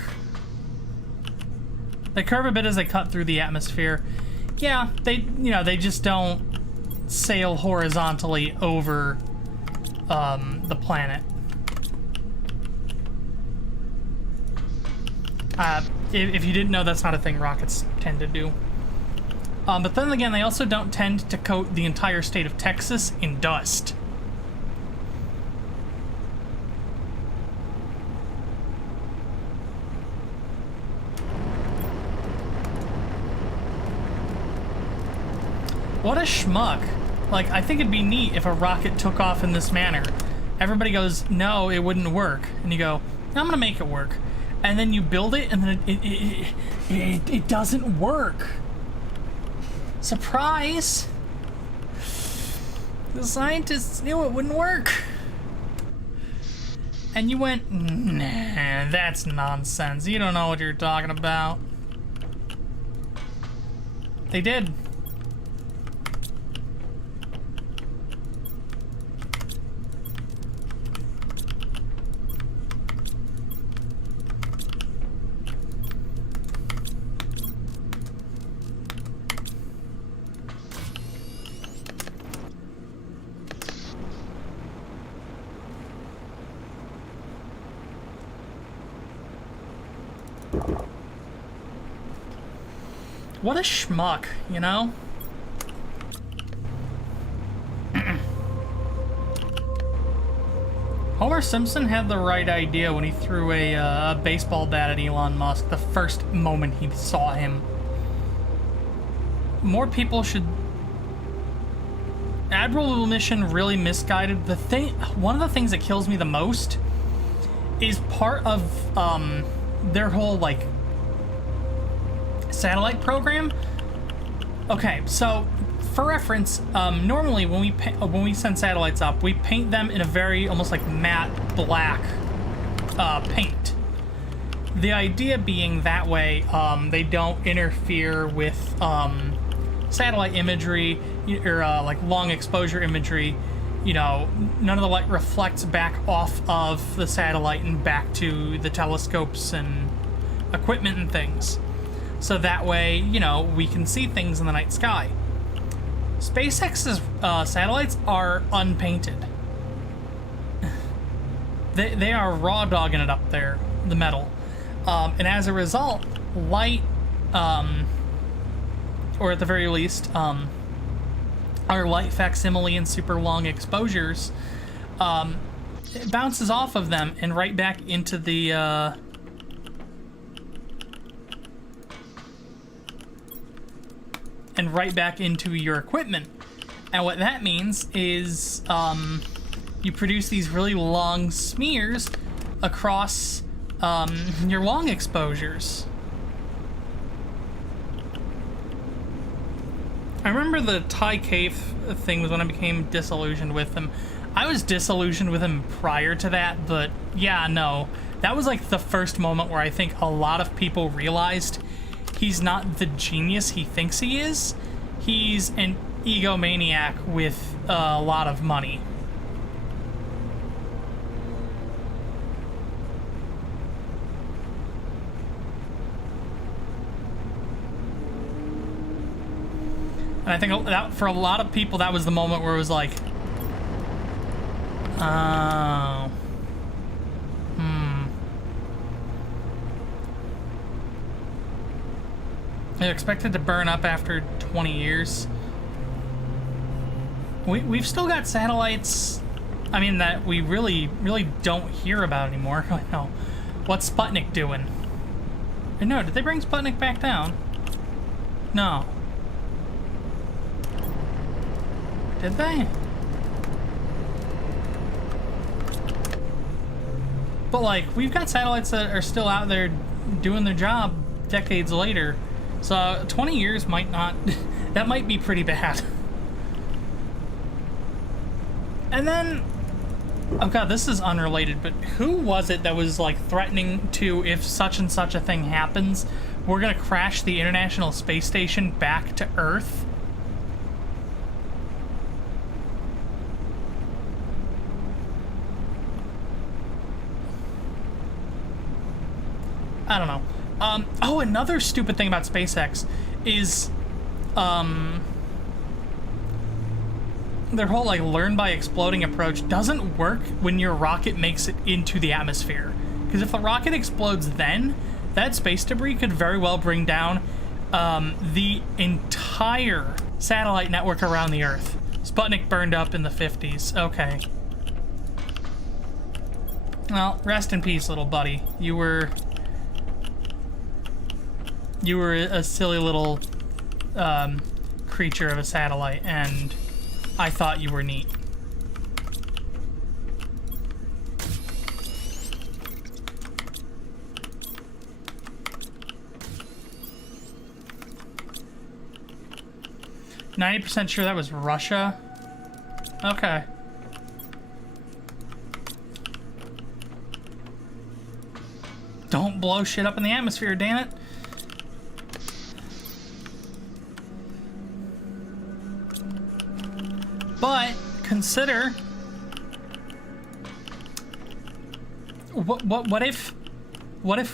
They curve a bit as they cut through the atmosphere. Yeah, they just don't sail horizontally over the planet. If you didn't know, that's not a thing rockets tend to do. But then again, they also don't tend to coat the entire state of Texas in dust. What a schmuck. Like, I think it'd be neat if a rocket took off in this manner. Everybody goes, no, it wouldn't work. And you go, I'm gonna make it work. and then you build it, and then it doesn't work. Surprise! The scientists knew it wouldn't work. And you went, nah, that's nonsense. You don't know what you're talking about. They did. What a schmuck, you know? Homer Simpson had the right idea when he threw a baseball bat at Elon Musk the first moment he saw him. More people should... Admiral mission really misguided. One of the things that kills me the most is part of their whole, like, satellite program. Okay, so for reference, normally when we send satellites up, we paint them in a very almost like matte black paint. The idea being that way they don't interfere with satellite imagery or like long exposure imagery. You know, none of the light reflects back off of the satellite and back to the telescopes and equipment and things. So that way, you know, we can see things in the night sky. SpaceX's satellites are unpainted. They are raw dogging it up there, the metal. And as a result, light, or at the very least, our light facsimile and super long exposures, it bounces off of them and right back into the... and right back into your equipment. And what that means is you produce these really long smears across your long exposures. I remember the Ty Cave thing was when I became disillusioned with him. I was disillusioned with him prior to that, but yeah, no. That was like the first moment where I think a lot of people realized he's not the genius he thinks he is. He's an egomaniac with a lot of money. And I think that for a lot of people, that was the moment where it was like, oh, They're expected to burn up after 20 years. We've still got satellites, I mean, that we really don't hear about anymore. I know. What's Sputnik doing? Or no, did they bring Sputnik back down? No. Did they? But like, we've got satellites that are still out there doing their job decades later. So 20 years might not, that might be pretty bad. And then, oh god, this is unrelated, but who was it that was like threatening to, if such and such a thing happens, we're gonna crash the International Space Station back to Earth? I don't know. Oh, another stupid thing about SpaceX is, their whole, like, learn by exploding approach doesn't work when your rocket makes it into the atmosphere. Because if the rocket explodes then, that space debris could very well bring down, the entire satellite network around the Earth. Sputnik burned up in the 50s. Okay. Well, rest in peace, little buddy. You were a silly little creature of a satellite, and I thought you were neat. 90% sure that was Russia. Okay. Don't blow shit up in the atmosphere, damn it. But consider what if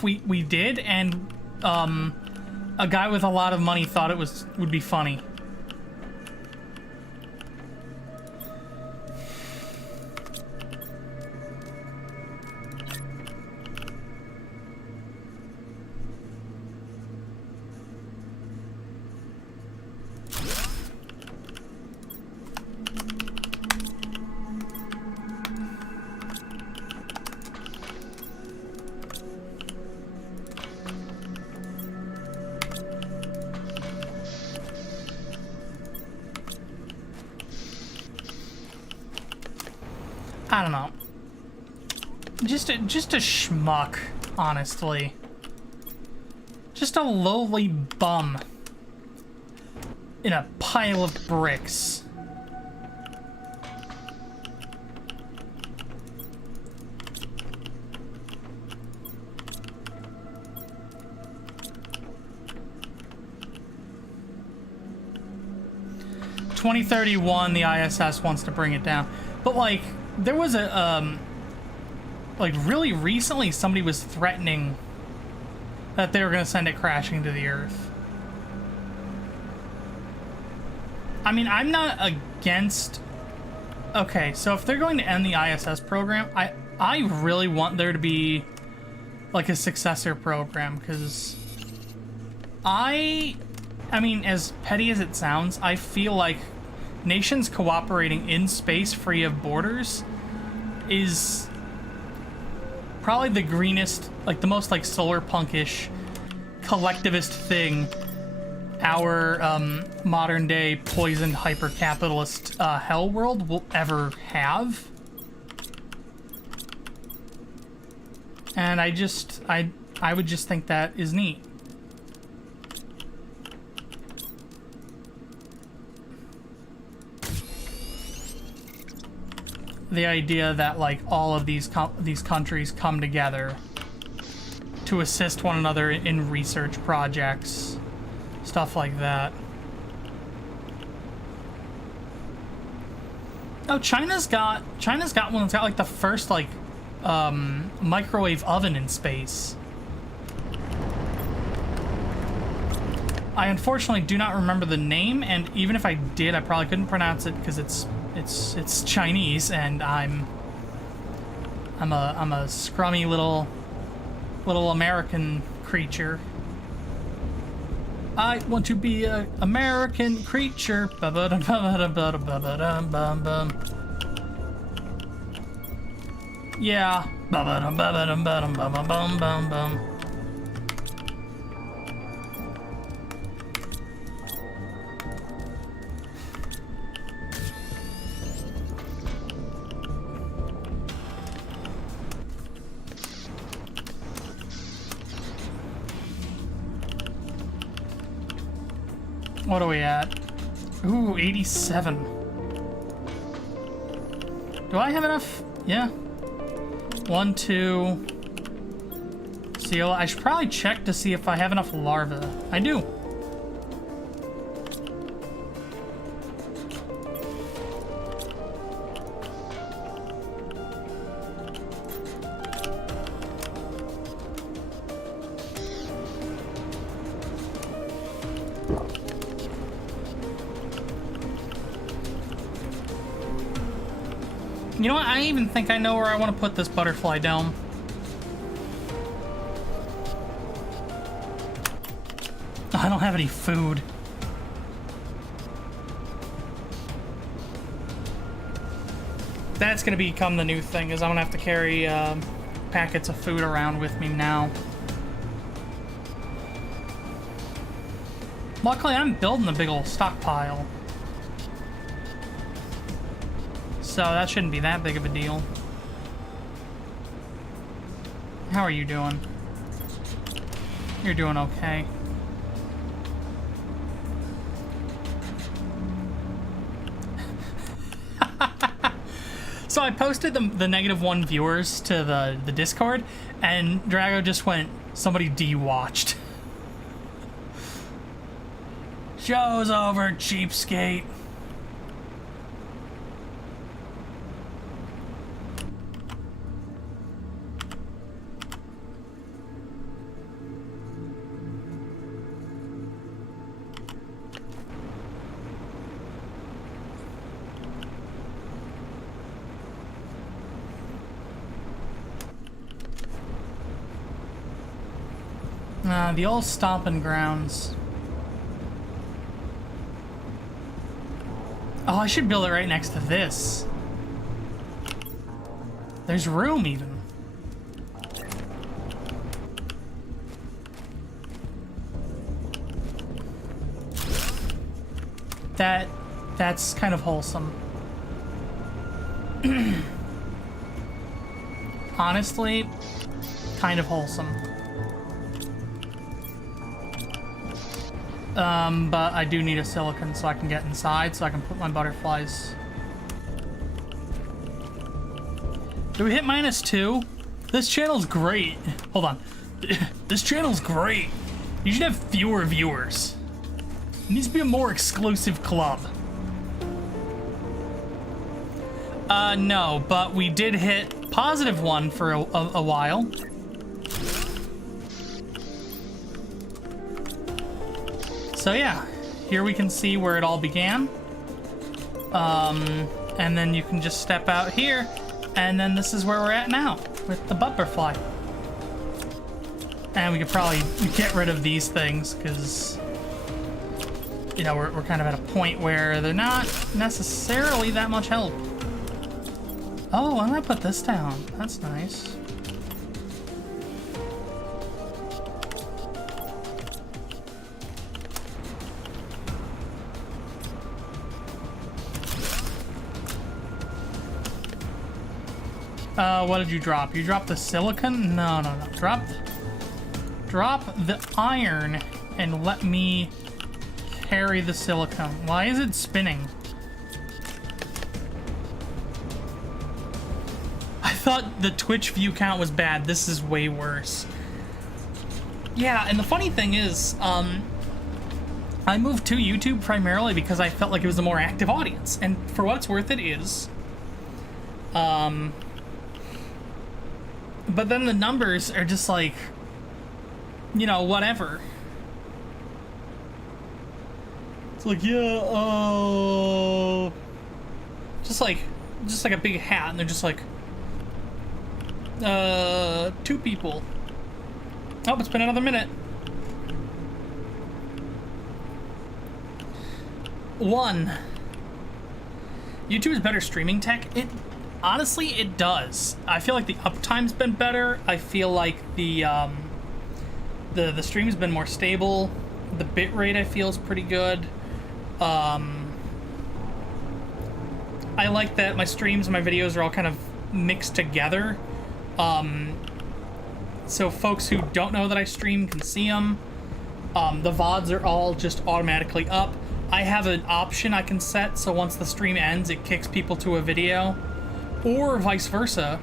we did and a guy with a lot of money thought it would be funny. I don't know. Just a schmuck, honestly. Just a lowly bum in a pile of bricks. (2031) the ISS wants to bring it down, but like there was a like really recently somebody was threatening that they were going to send it crashing to the Earth. I mean, I'm not against... Okay, so if they're going to end the ISS program, I really want there to be like a successor program, because I mean, as petty as it sounds, I feel like nations cooperating in space free of borders is probably the greenest, like the most like solar punkish collectivist thing our modern day poisoned hyper capitalist hell world will ever have. And I would just think that is neat. The idea that like all of these countries come together to assist one another in research projects, stuff like that. Oh, China's got one that's got like the first like microwave oven in space. I unfortunately do not remember the name, and even if I did, I probably couldn't pronounce it because it's Chinese, and I'm a scrummy little American creature. I want to be a American creature. Yeah. What are we at? Ooh, 87. Do I have enough? Yeah. 1, 2. Seal. I should probably check to see if I have enough larvae. I do. You know what? I even think I know where I want to put this butterfly dome. I don't have any food. That's gonna become the new thing, is I'm gonna have to carry packets of food around with me now. Luckily, I'm building a big old stockpile, so that shouldn't be that big of a deal. How are you doing? You're doing okay. So I posted the -1 viewers to the Discord, and Drago just went, somebody de-watched. Show's over, cheapskate. The old stomping grounds. Oh, I should build it right next to this. There's room even. That's kind of wholesome. Honestly, kind of wholesome. But I do need a silicon so I can get inside, so I can put my butterflies. Did we hit -2? This channel's great. Hold on. This channel's great. You should have fewer viewers. It needs to be a more exclusive club. No, but we did hit +1 for a while. So yeah, here we can see where it all began. And then you can just step out here, and then this is where we're at now, with the butterfly. And we could probably get rid of these things, because, you know, we're kind of at a point where they're not necessarily that much help. Oh, why don't I put this down? That's nice. What did you drop? You dropped the silicon? No. Drop the iron and let me carry the silicon. Why is it spinning? I thought the Twitch view count was bad. This is way worse. Yeah, and the funny thing is, I moved to YouTube primarily because I felt like it was a more active audience. And for what it's worth, it is. But then the numbers are just like, you know, whatever. It's like, yeah, just like a big hat, and they're just like, 2 people. Oh, it's been another minute. 1. YouTube is better streaming tech. Honestly, it does. I feel like the uptime's been better. I feel like the stream's been more stable. The bitrate I feel is pretty good. I like that my streams and my videos are all kind of mixed together. So folks who don't know that I stream can see them. The VODs are all just automatically up. I have an option I can set, so once the stream ends, it kicks people to a video. Or vice versa.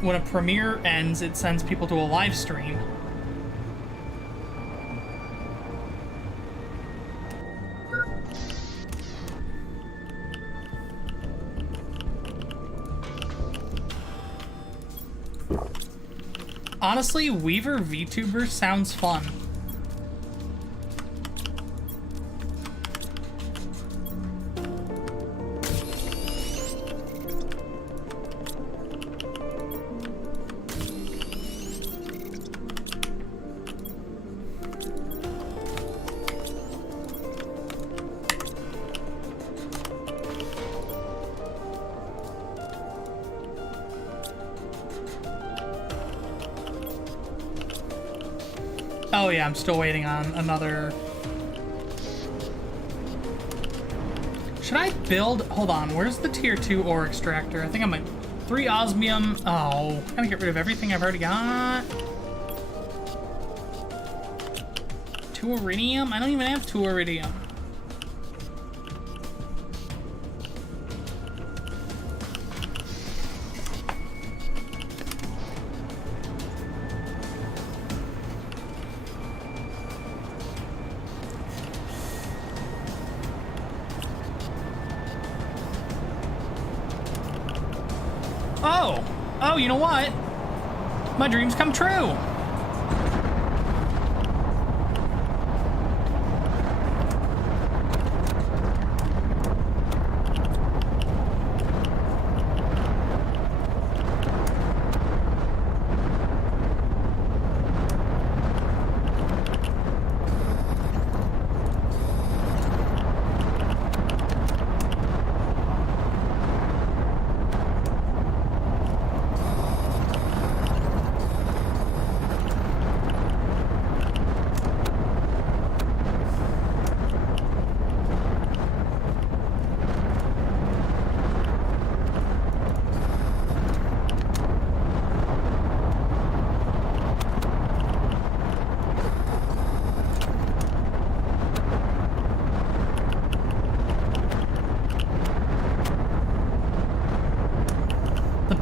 When a premiere ends, it sends people to a live stream. Honestly, Weaver VTuber sounds fun. Oh yeah, I'm still waiting on another... Should I build... Hold on, where's the tier 2 ore extractor? I think I might... 3 osmium... Oh, I'm gonna get rid of everything I've already got. 2 iridium? I don't even have 2 iridium. Oh! Oh, you know what? My dreams come true!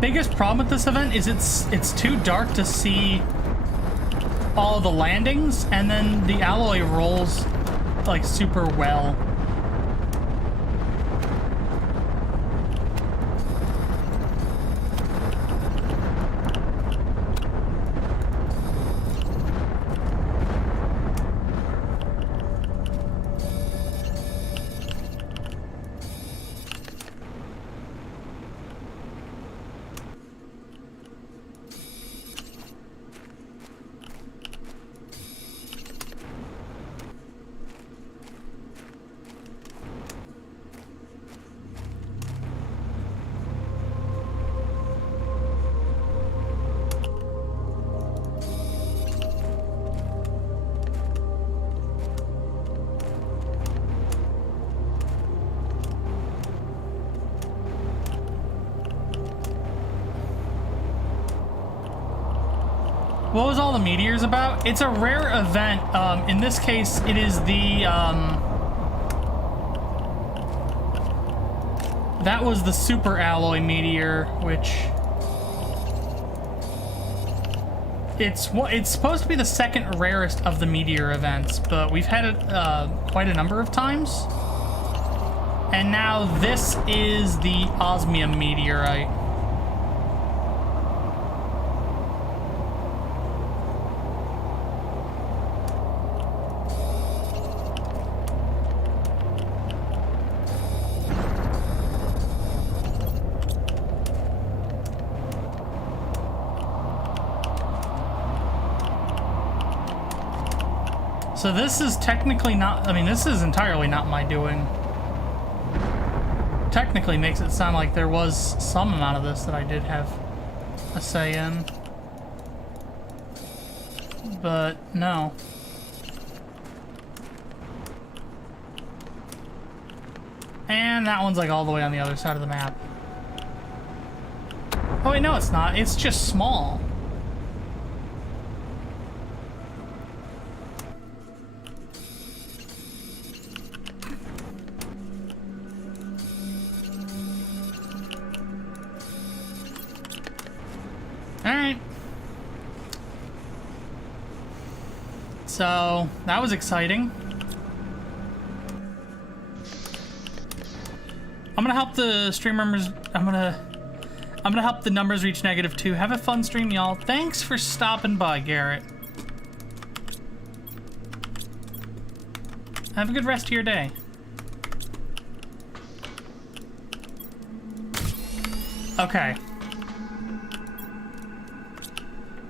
Biggest problem with this event is it's too dark to see all the landings, and then the alloy rolls like super well. What was all the meteors about? It's a rare event. In this case, it is the, that was the super alloy meteor, which... It's supposed to be the second rarest of the meteor events, but we've had it quite a number of times. And now this is the osmium meteorite. So this is technically not, I mean, this is entirely not my doing. Technically makes it sound like there was some amount of this that I did have a say in. But no. And that one's like all the way on the other side of the map. Oh wait, no it's not. It's just small. So that was exciting. I'm gonna help the stream members. I'm gonna help the numbers reach -2. Have a fun stream, y'all. Thanks for stopping by, Garrett. Have a good rest of your day. Okay.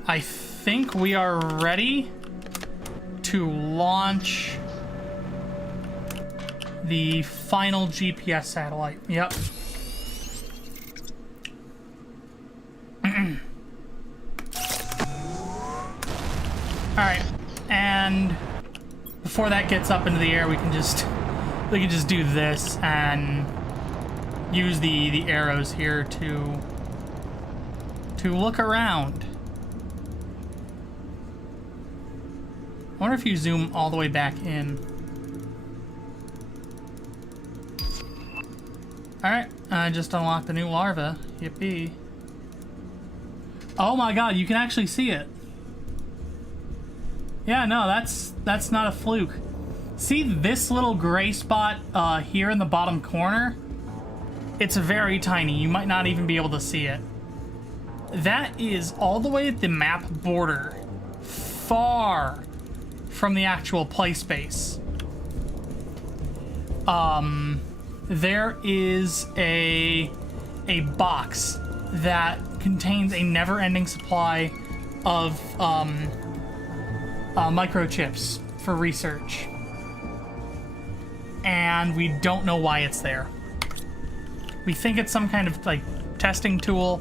I think we are ready to launch the final GPS satellite. Yep. Alright, and before that gets up into the air, we can just do this and use the arrows here to look around. I wonder if you zoom all the way back in. Alright, I just unlocked the new larva. Yippee. Oh my god, you can actually see it. Yeah, no, that's not a fluke. See this little gray spot here in the bottom corner? It's very tiny. You might not even be able to see it. That is all the way at the map border, far from the actual play space. There is a box that contains a never-ending supply of microchips for research, and we don't know why it's there. We think it's some kind of like testing tool.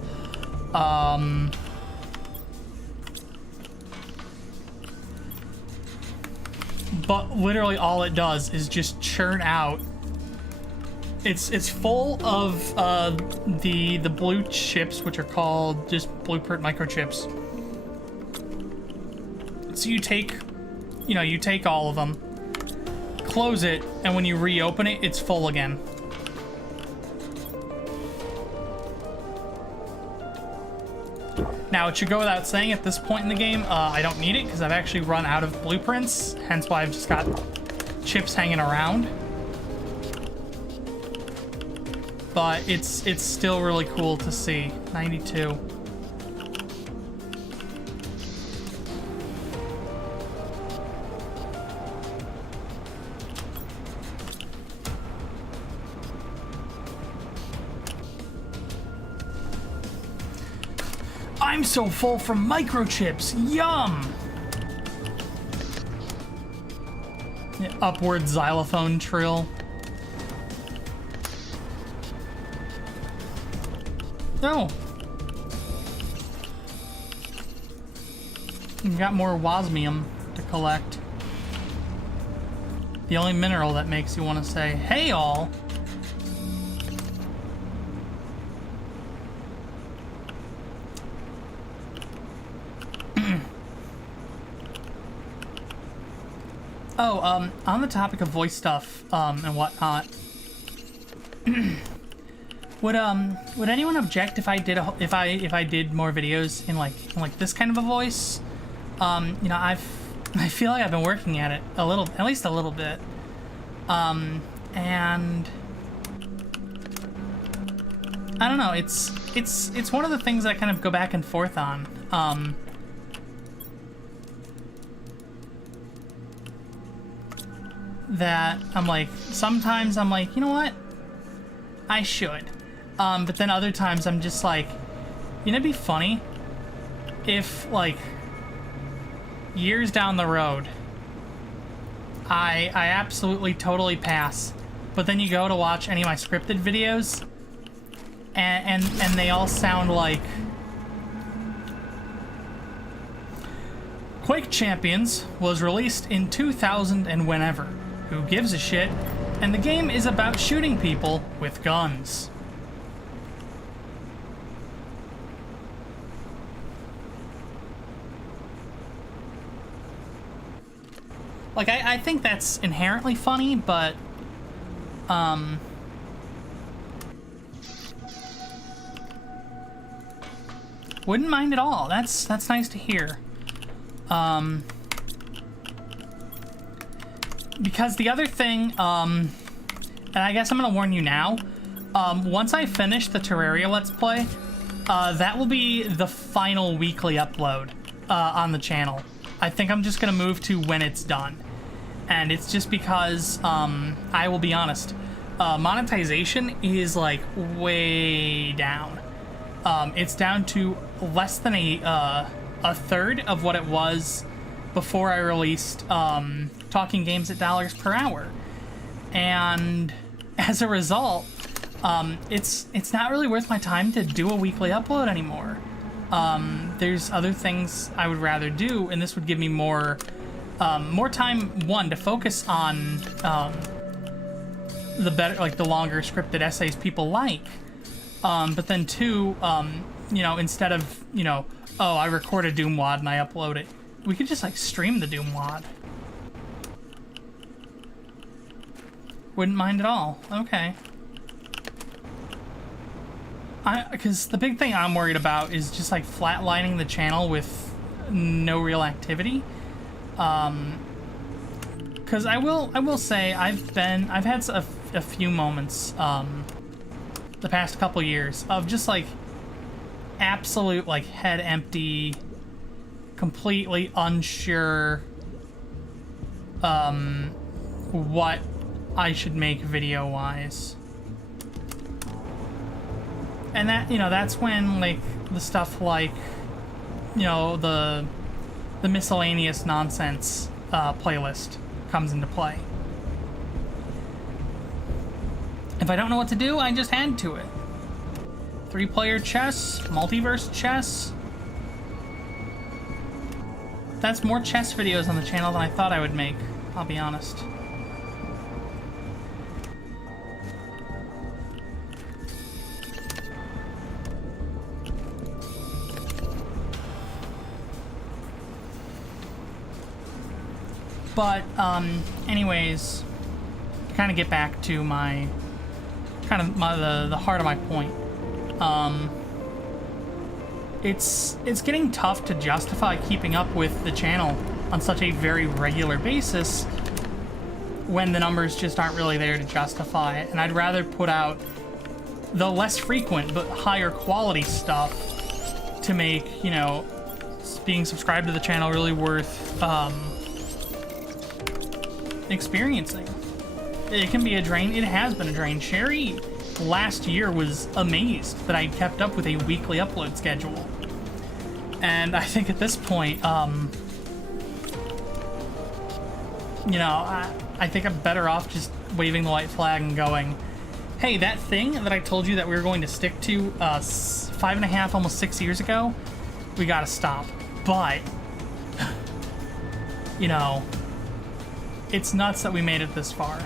But literally all it does is just churn out. It's full of the blue chips, which are called just blueprint microchips. So you take all of them, close it, and when you reopen it, it's full again. Now, it should go without saying at this point in the game, I don't need it because I've actually run out of blueprints, hence why I've just got chips hanging around. But it's still really cool to see. 92. I'm so full from microchips. Yum! Yeah, upward xylophone trill. No. We've got more wasmium to collect. The only mineral that makes you want to say, hey all. Oh, on the topic of voice stuff, and whatnot, would anyone object if I did if I did more videos in like this kind of a voice? You know, I feel like I've been working at it a little, at least a little bit, and I don't know. It's one of the things I kind of go back and forth on. That I'm like, sometimes I'm like, you know what? I should. But then other times I'm just like, you know, it'd be funny if, like, years down the road, I absolutely totally pass. But then you go to watch any of my scripted videos, and they all sound like Quake Champions was released in 2000 and whenever. Who gives a shit? And the game is about shooting people with guns. Like, I think that's inherently funny, but wouldn't mind at all. That's nice to hear. Because the other thing, and I guess I'm gonna warn you now, once I finish the Terraria Let's Play, that will be the final weekly upload on the channel. I think I'm just gonna move to when it's done. And it's just because, I will be honest, monetization is like way down. It's down to less than a third of what it was before I released Talking Games at dollars per hour, and as a result, it's not really worth my time to do a weekly upload anymore. There's other things I would rather do, and this would give me more time, one, to focus on the better, like the longer scripted essays people like, but then two, you know, instead of, you know, oh, I record a Doom WAD and I upload it, we could just like stream the Doom WAD. Wouldn't mind at all. Okay. Because the big thing I'm worried about is just like flatlining the channel with no real activity. Because I will say I've had a few moments the past couple years of just like absolute, like, head empty, completely unsure what I should make video-wise. And that, you know, that's when, like, the stuff like, you know, the miscellaneous nonsense playlist comes into play. If I don't know what to do, I just add to it. 3-player chess, multiverse chess. That's more chess videos on the channel than I thought I would make, I'll be honest. But, anyways, to kind of get back to my, the heart of my point. It's getting tough to justify keeping up with the channel on such a very regular basis when the numbers just aren't really there to justify it. And I'd rather put out the less frequent but higher quality stuff to make, you know, being subscribed to the channel really worth experiencing. It can be a drain. It has been a drain. Sherry last year was amazed that I kept up with a weekly upload schedule. And I think at this point, you know, I think I'm better off just waving the white flag and going, hey, that thing that I told you that we were going to stick to 5.5, almost 6 years ago, we gotta stop. But, you know, it's nuts that we made it this far.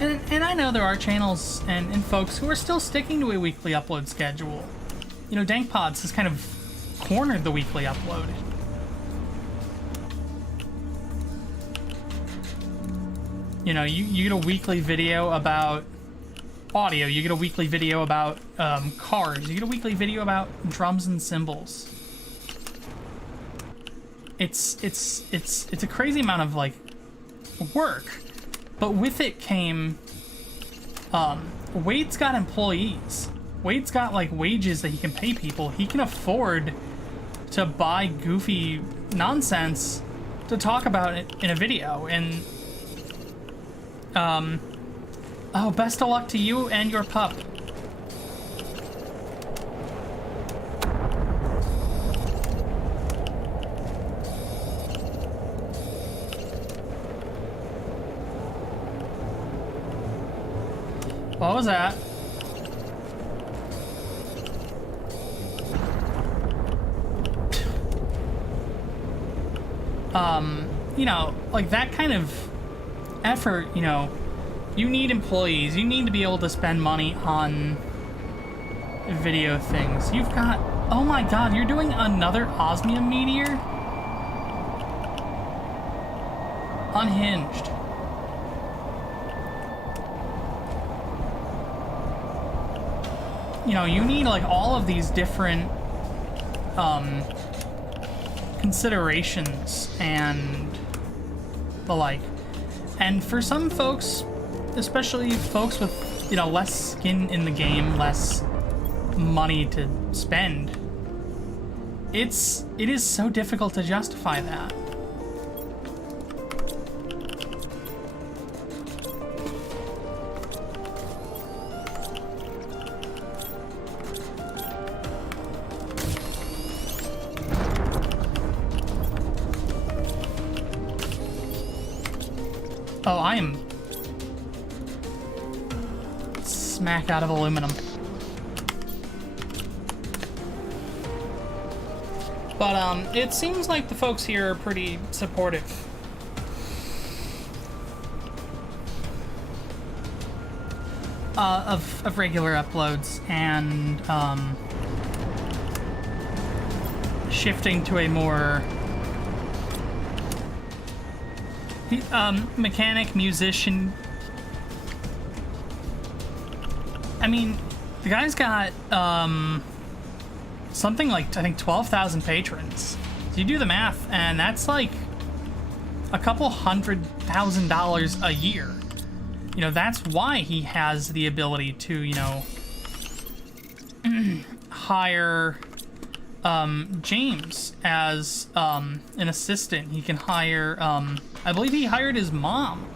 And I know there are channels and folks who are still sticking to a weekly upload schedule. You know, DankPods has kind of cornered the weekly upload. You know, you get a weekly video about audio, you get a weekly video about cars, you get a weekly video about drums and cymbals. It's a crazy amount of, like, work. But with it came, Wade's got employees. Wade's got, like, wages that he can pay people. He can afford to buy goofy nonsense to talk about it in a video. And, oh, best of luck to you and your pup. What was that? You know, like that kind of effort, you know, you need employees. You need to be able to spend money on video things. You've got, oh my god, you're doing another osmium meteor? Unhinged. You know, you need, like, all of these different considerations and the like. And for some folks, especially folks with, you know, less skin in the game, less money to spend, it is so difficult to justify that. Oh, I am smack out of aluminum. But, it seems like the folks here are pretty supportive. Of regular uploads and, shifting to a more mechanic, musician. I mean, the guy's got something like, I think, 12,000 patrons. So you do the math, and that's like a couple $100,000 a year. You know, that's why he has the ability to, you know, hire James as an assistant. He can hire, I believe he hired his mom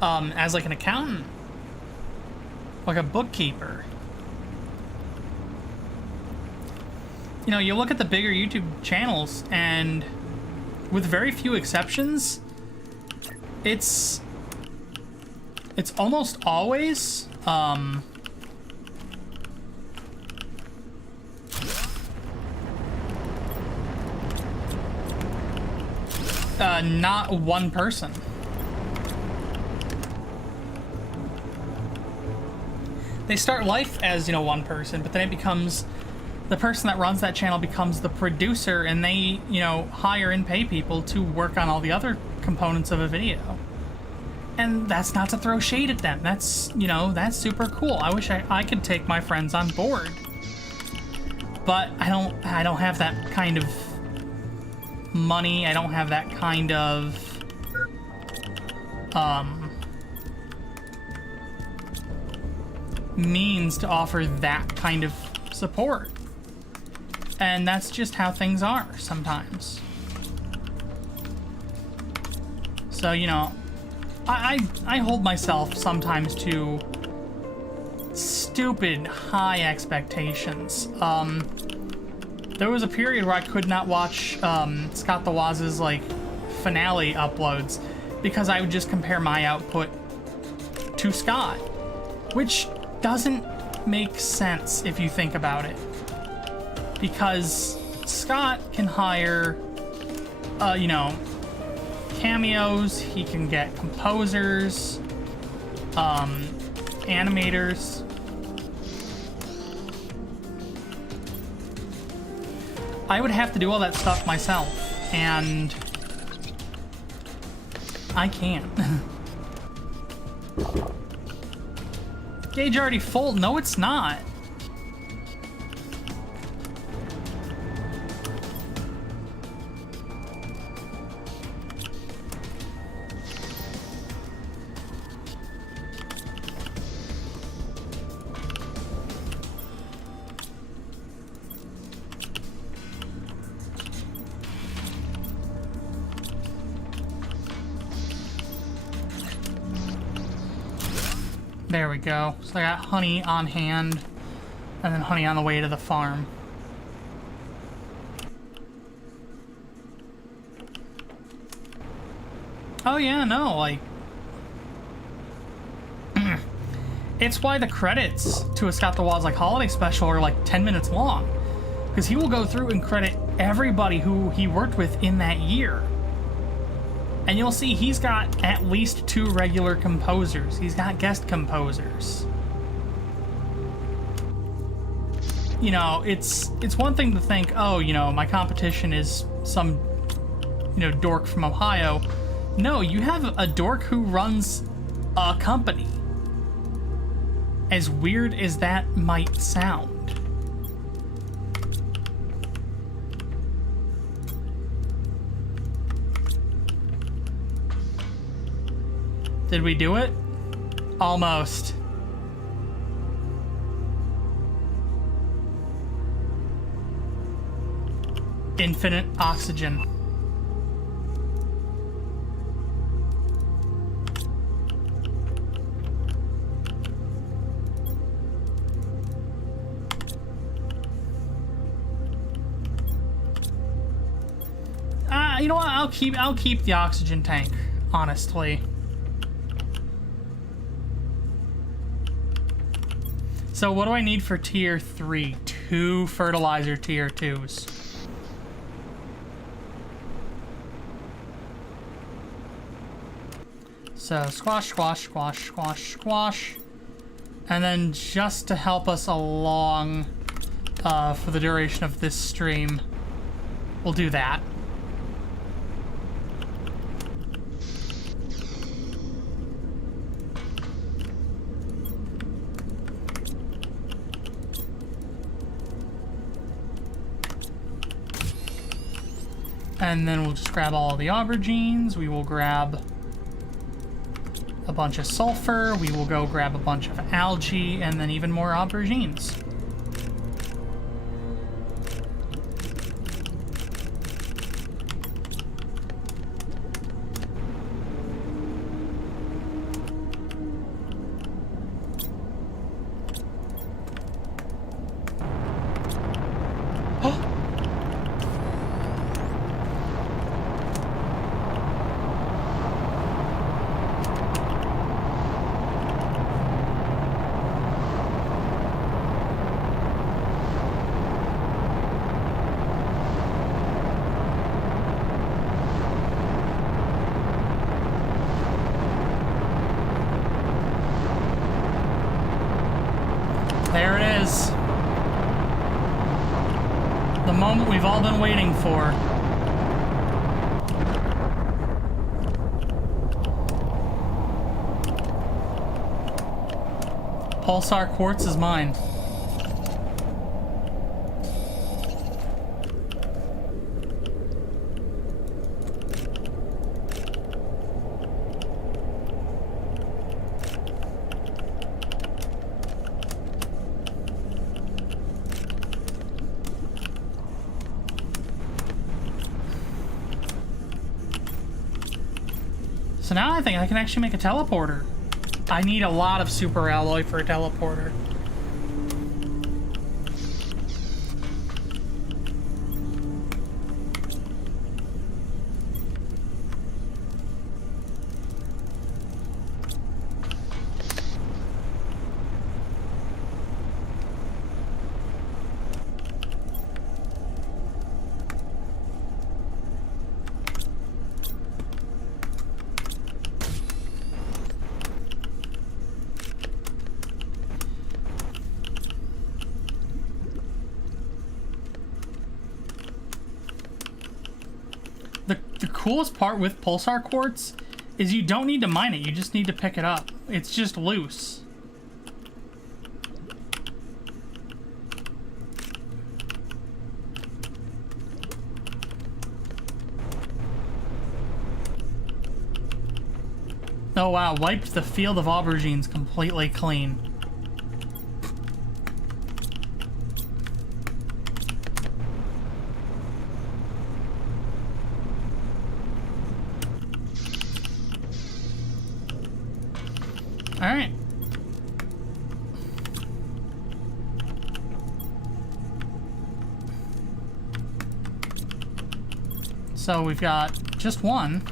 as like an accountant, like a bookkeeper. You know, you look at the bigger YouTube channels, and with very few exceptions, it's almost always not one person. They start life as, you know, one person, but then it becomes the person that runs that channel becomes the producer, and they, you know, hire and pay people to work on all the other components of a video. And that's not to throw shade at them. That's, you know, that's super cool. I wish I could take my friends on board. But I don't have that kind of money. I don't have that kind of means to offer that kind of support. And that's just how things are sometimes. So, you know, I hold myself sometimes to stupid high expectations. There was a period where I could not watch Scott the Waz's like finale uploads because I would just compare my output to Scott, which doesn't make sense if you think about it. Because Scott can hire, you know, cameos, he can get composers, animators. I would have to do all that stuff myself, and I can't. Gauge already full? No, it's not. There we go. So I got honey on hand, and then honey on the way to the farm. Oh yeah, no, like... it's why the credits to a Scott the Waz like holiday special are like 10 minutes long. Because he will go through and credit everybody who he worked with in that year. And you'll see he's got at least 2 regular composers. He's got guest composers. You know, it's one thing to think, oh, you know, my competition is some, you know, dork from Ohio. No, you have a dork who runs a company. As weird as that might sound. Did we do it? Almost. Infinite oxygen. You know what? I'll keep the oxygen tank, honestly. So what do I need for tier 3? 2 fertilizer tier 2s. So squash, squash, squash, squash, squash. And then just to help us along for the duration of this stream, we'll do that. And then we'll just grab all the aubergines. We will grab a bunch of sulfur. We will go grab a bunch of algae and then even more aubergines. There it is. The moment we've all been waiting for. Pulsar quartz is mine. So now I think I can actually make a teleporter. I need a lot of super alloy for a teleporter. The coolest part with pulsar quartz is you don't need to mine it, you just need to pick it up. It's just loose. Oh wow, wiped the field of aubergines completely clean. Alright. So we've got just one.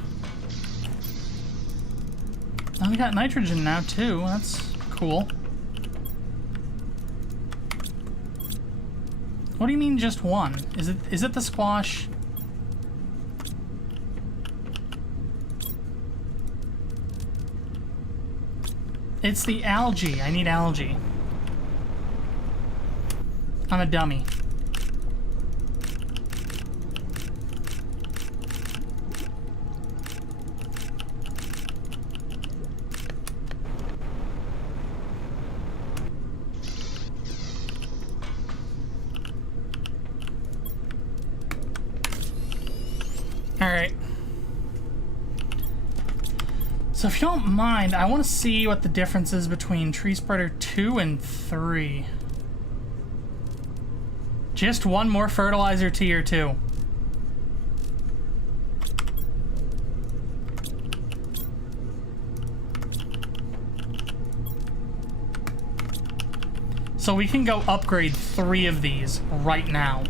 Oh, we got nitrogen now too. That's cool. What do you mean just one? Is it the squash? It's the algae. I need algae. I'm a dummy. Alright. So if you don't mind, I want to see what the difference is between Tree Spreader 2 and 3. Just one more fertilizer tier 2. So we can go upgrade 3 of these right now.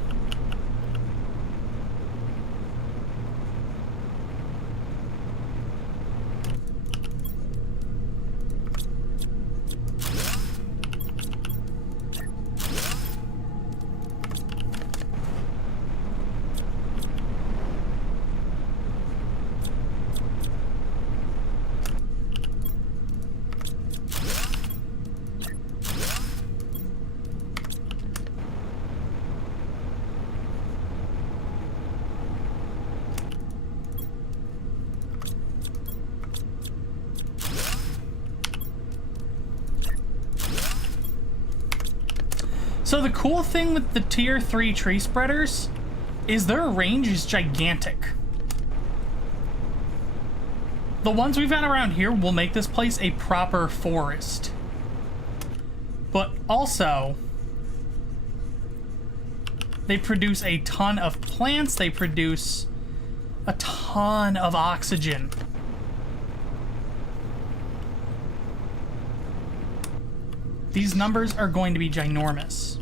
So the cool thing with the tier 3 tree spreaders is their range is gigantic. The ones we've had around here will make this place a proper forest. But also, they produce a ton of plants, they produce a ton of oxygen. These numbers are going to be ginormous.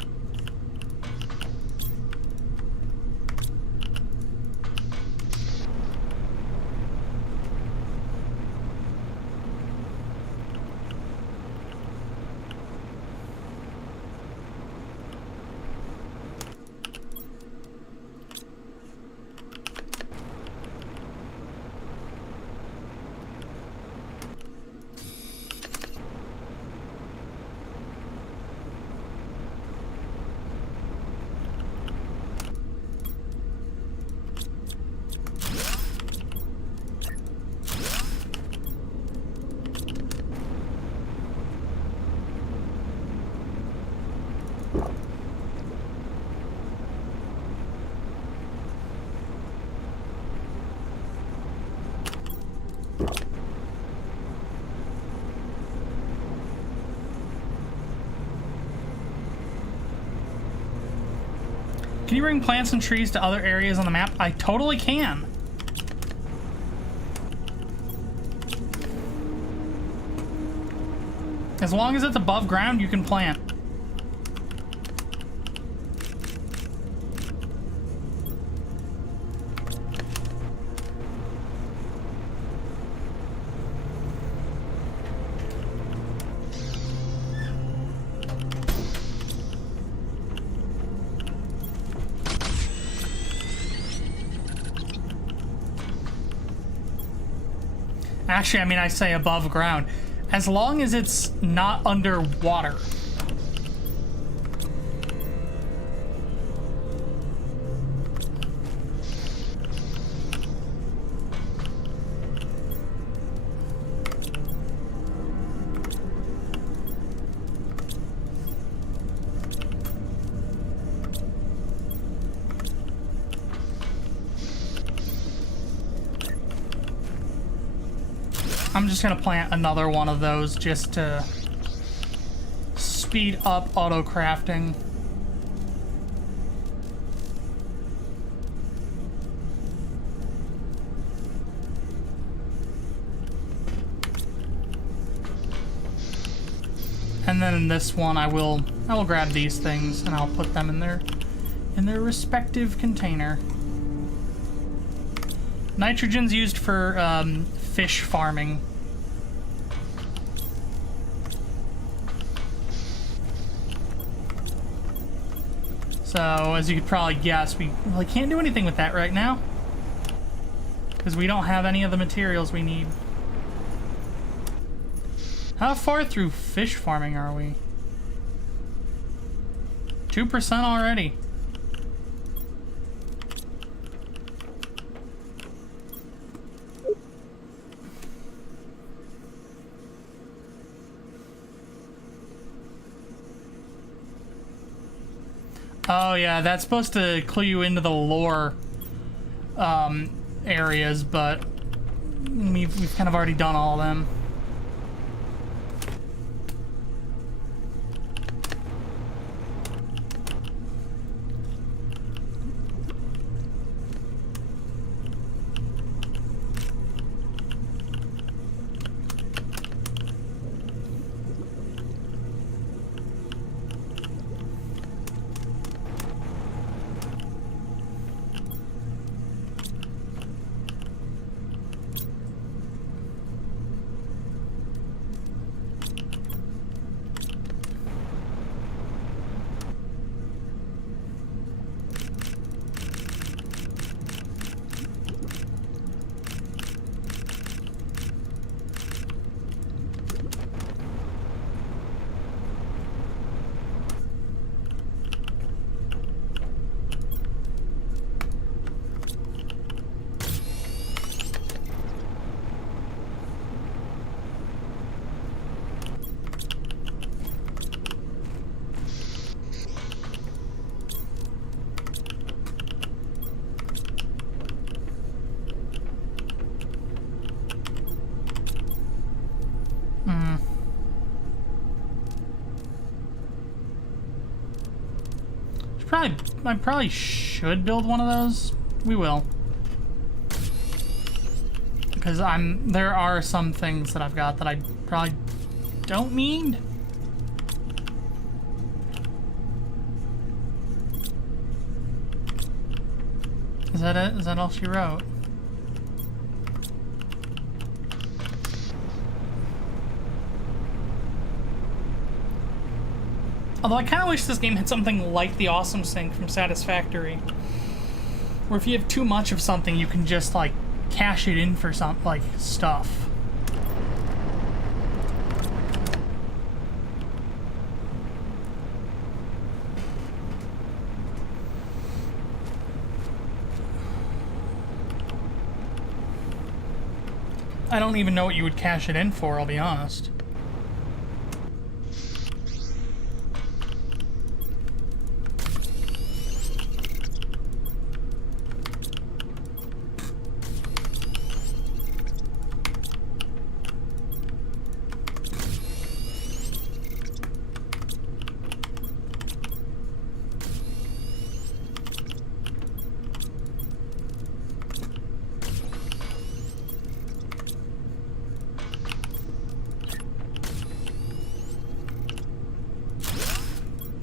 Can you bring plants and trees to other areas on the map? I totally can. As long as it's above ground, you can plant. Actually, I mean, I say above ground. As long as it's not underwater. I'm just gonna plant another one of those just to speed up auto crafting. And then in this one I will grab these things and I'll put them in their respective container. Nitrogen's used for fish farming. So, as you could probably guess, we really can't do anything with that right now. Because we don't have any of the materials we need. How far through fish farming are we? 2% already. Oh yeah, that's supposed to clue you into the lore areas, but we've kind of already done all of them. I probably should build one of those. We will. Because there are some things that I've got that I probably don't need. Is that it? Is that all she wrote? Although I kind of wish this game had something like the Awesome Sync from Satisfactory, where if you have too much of something, you can just like cash it in for some like stuff. I don't even know what you would cash it in for, I'll be honest.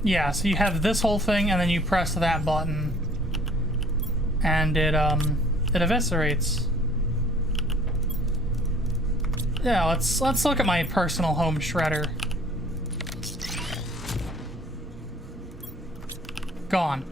Yeah, so you have this whole thing, and then you press that button, and it eviscerates. Yeah, let's look at my personal home shredder. Gone.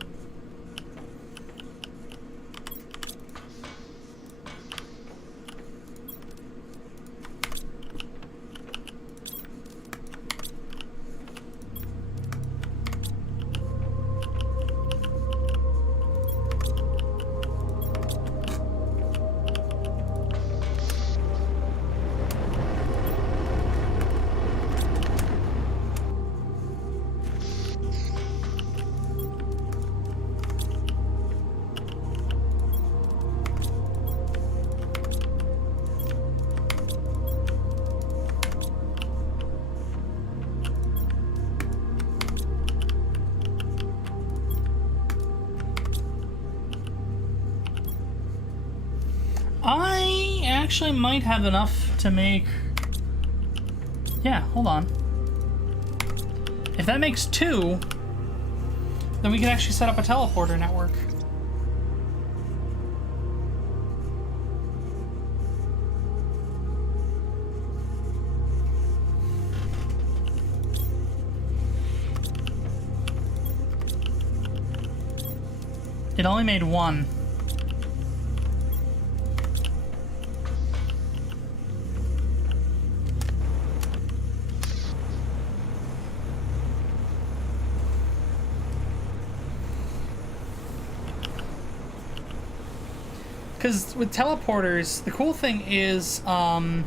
I actually might have enough to make... Yeah, hold on. If that makes 2, then we can actually set up a teleporter network. It only made 1. Because with teleporters, the cool thing is, I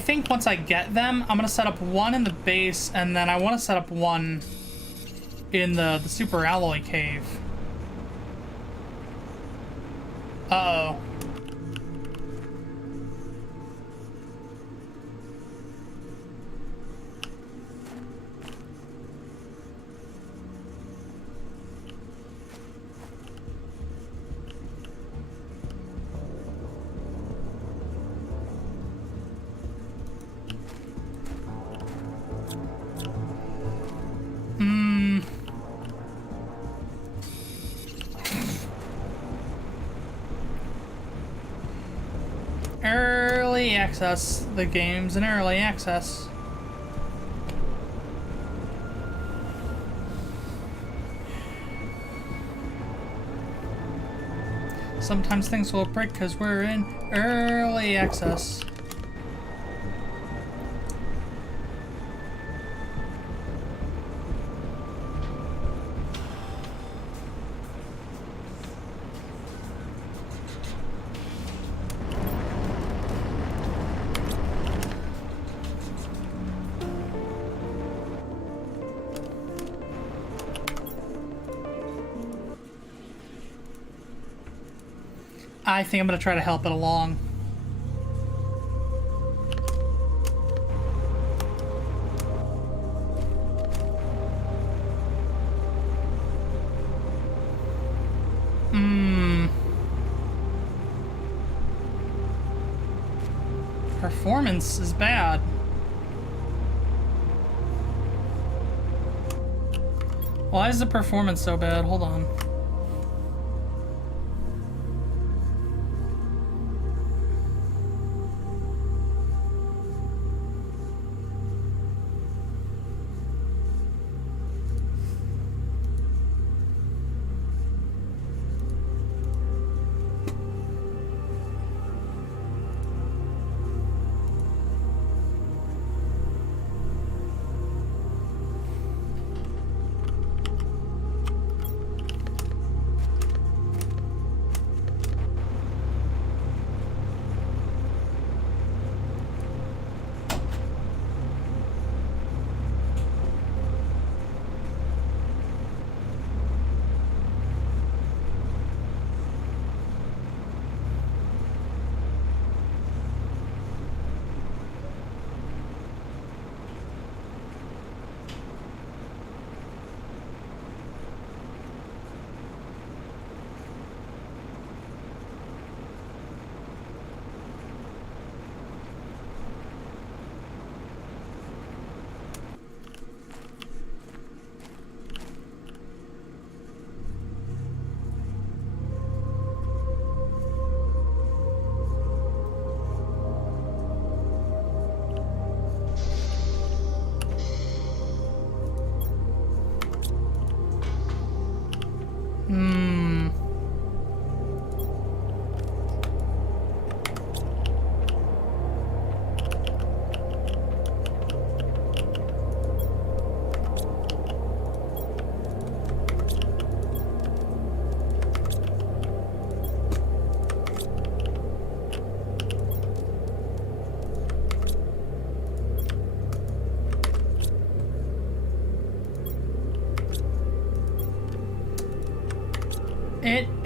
think once I get them, I'm going to set up 1 in the base, and then I want to set up 1 in the Super Alloy Cave. Uh-oh. Early access. The game's in early access. Sometimes things will break because we're in early access. I think I'm going to try to help it along. performance is bad. Why is the performance so bad? Hold on.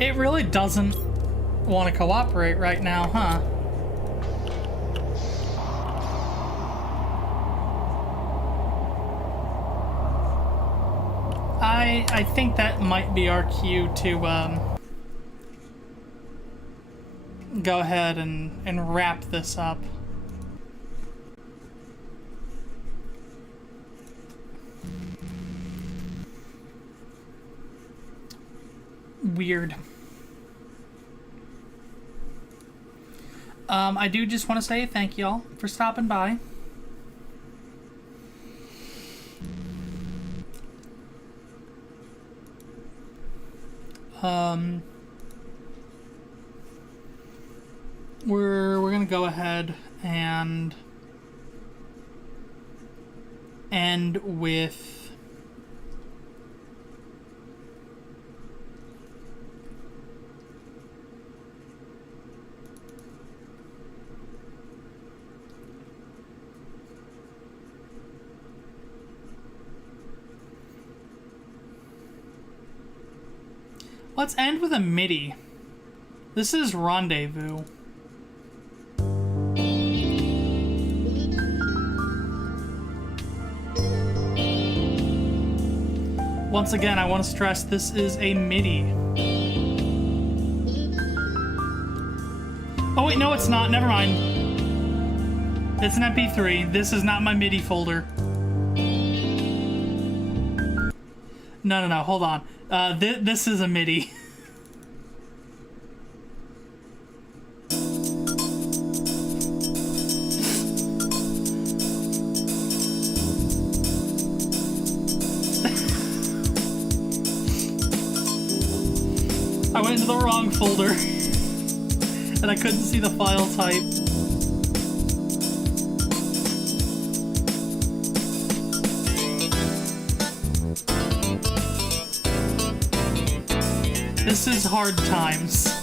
It really doesn't want to cooperate right now, huh? I think that might be our cue to go ahead and wrap this up. Weird. I do just want to say thank y'all for stopping by. We're gonna go ahead and end with let's end with a MIDI. This is Rendezvous. Once again, I want to stress this is a MIDI. Oh wait, no it's not, never mind. It's an MP3. This is not my MIDI folder. No, hold on. This is a MIDI. I went into the wrong folder and I couldn't see the file type. This is hard times.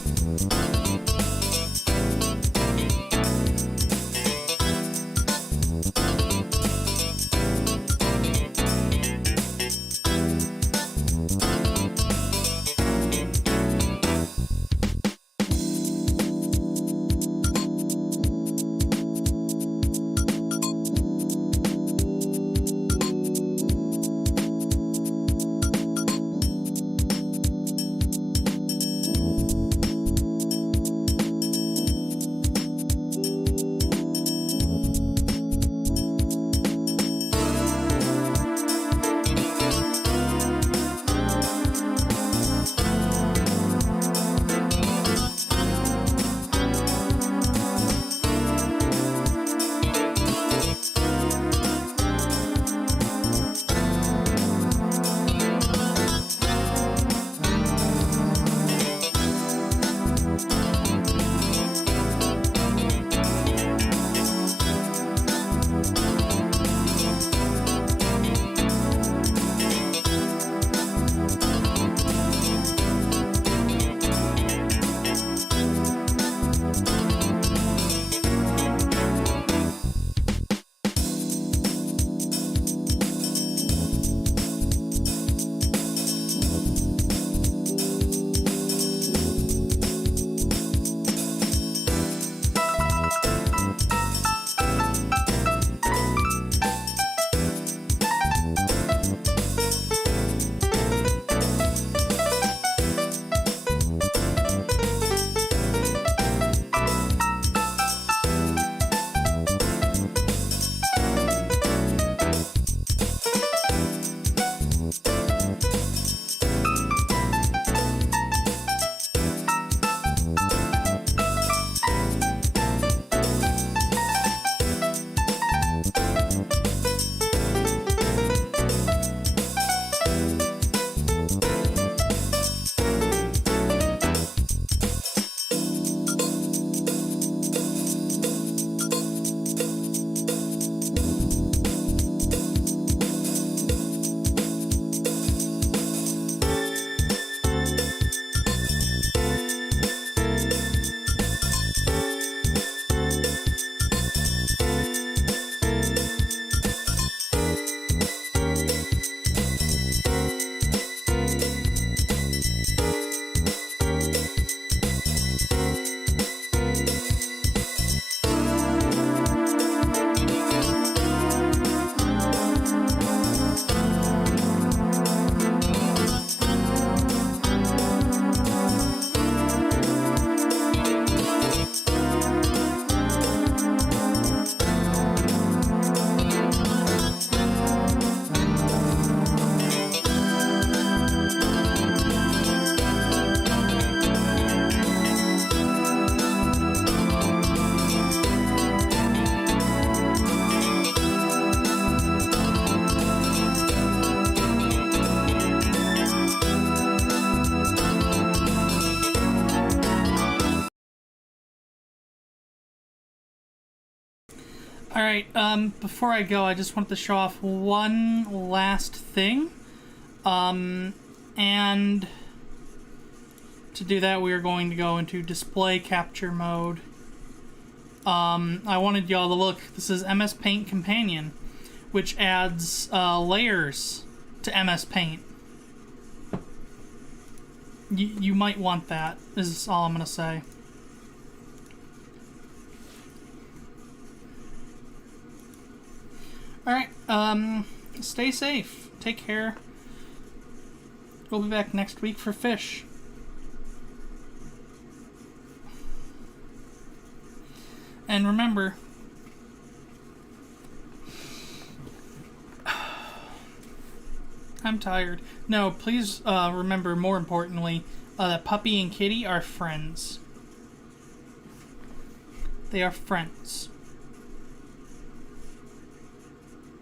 Alright, before I go, I just wanted to show off one last thing. And to do that, we are going to go into display capture mode. I wanted y'all to look. This is MS Paint Companion, which adds layers to MS Paint. You might want that, is all I'm going to say. Alright, stay safe. Take care. We'll be back next week for fish. And remember, I'm tired. No, please remember, more importantly, that Puppy and Kitty are friends. They are friends.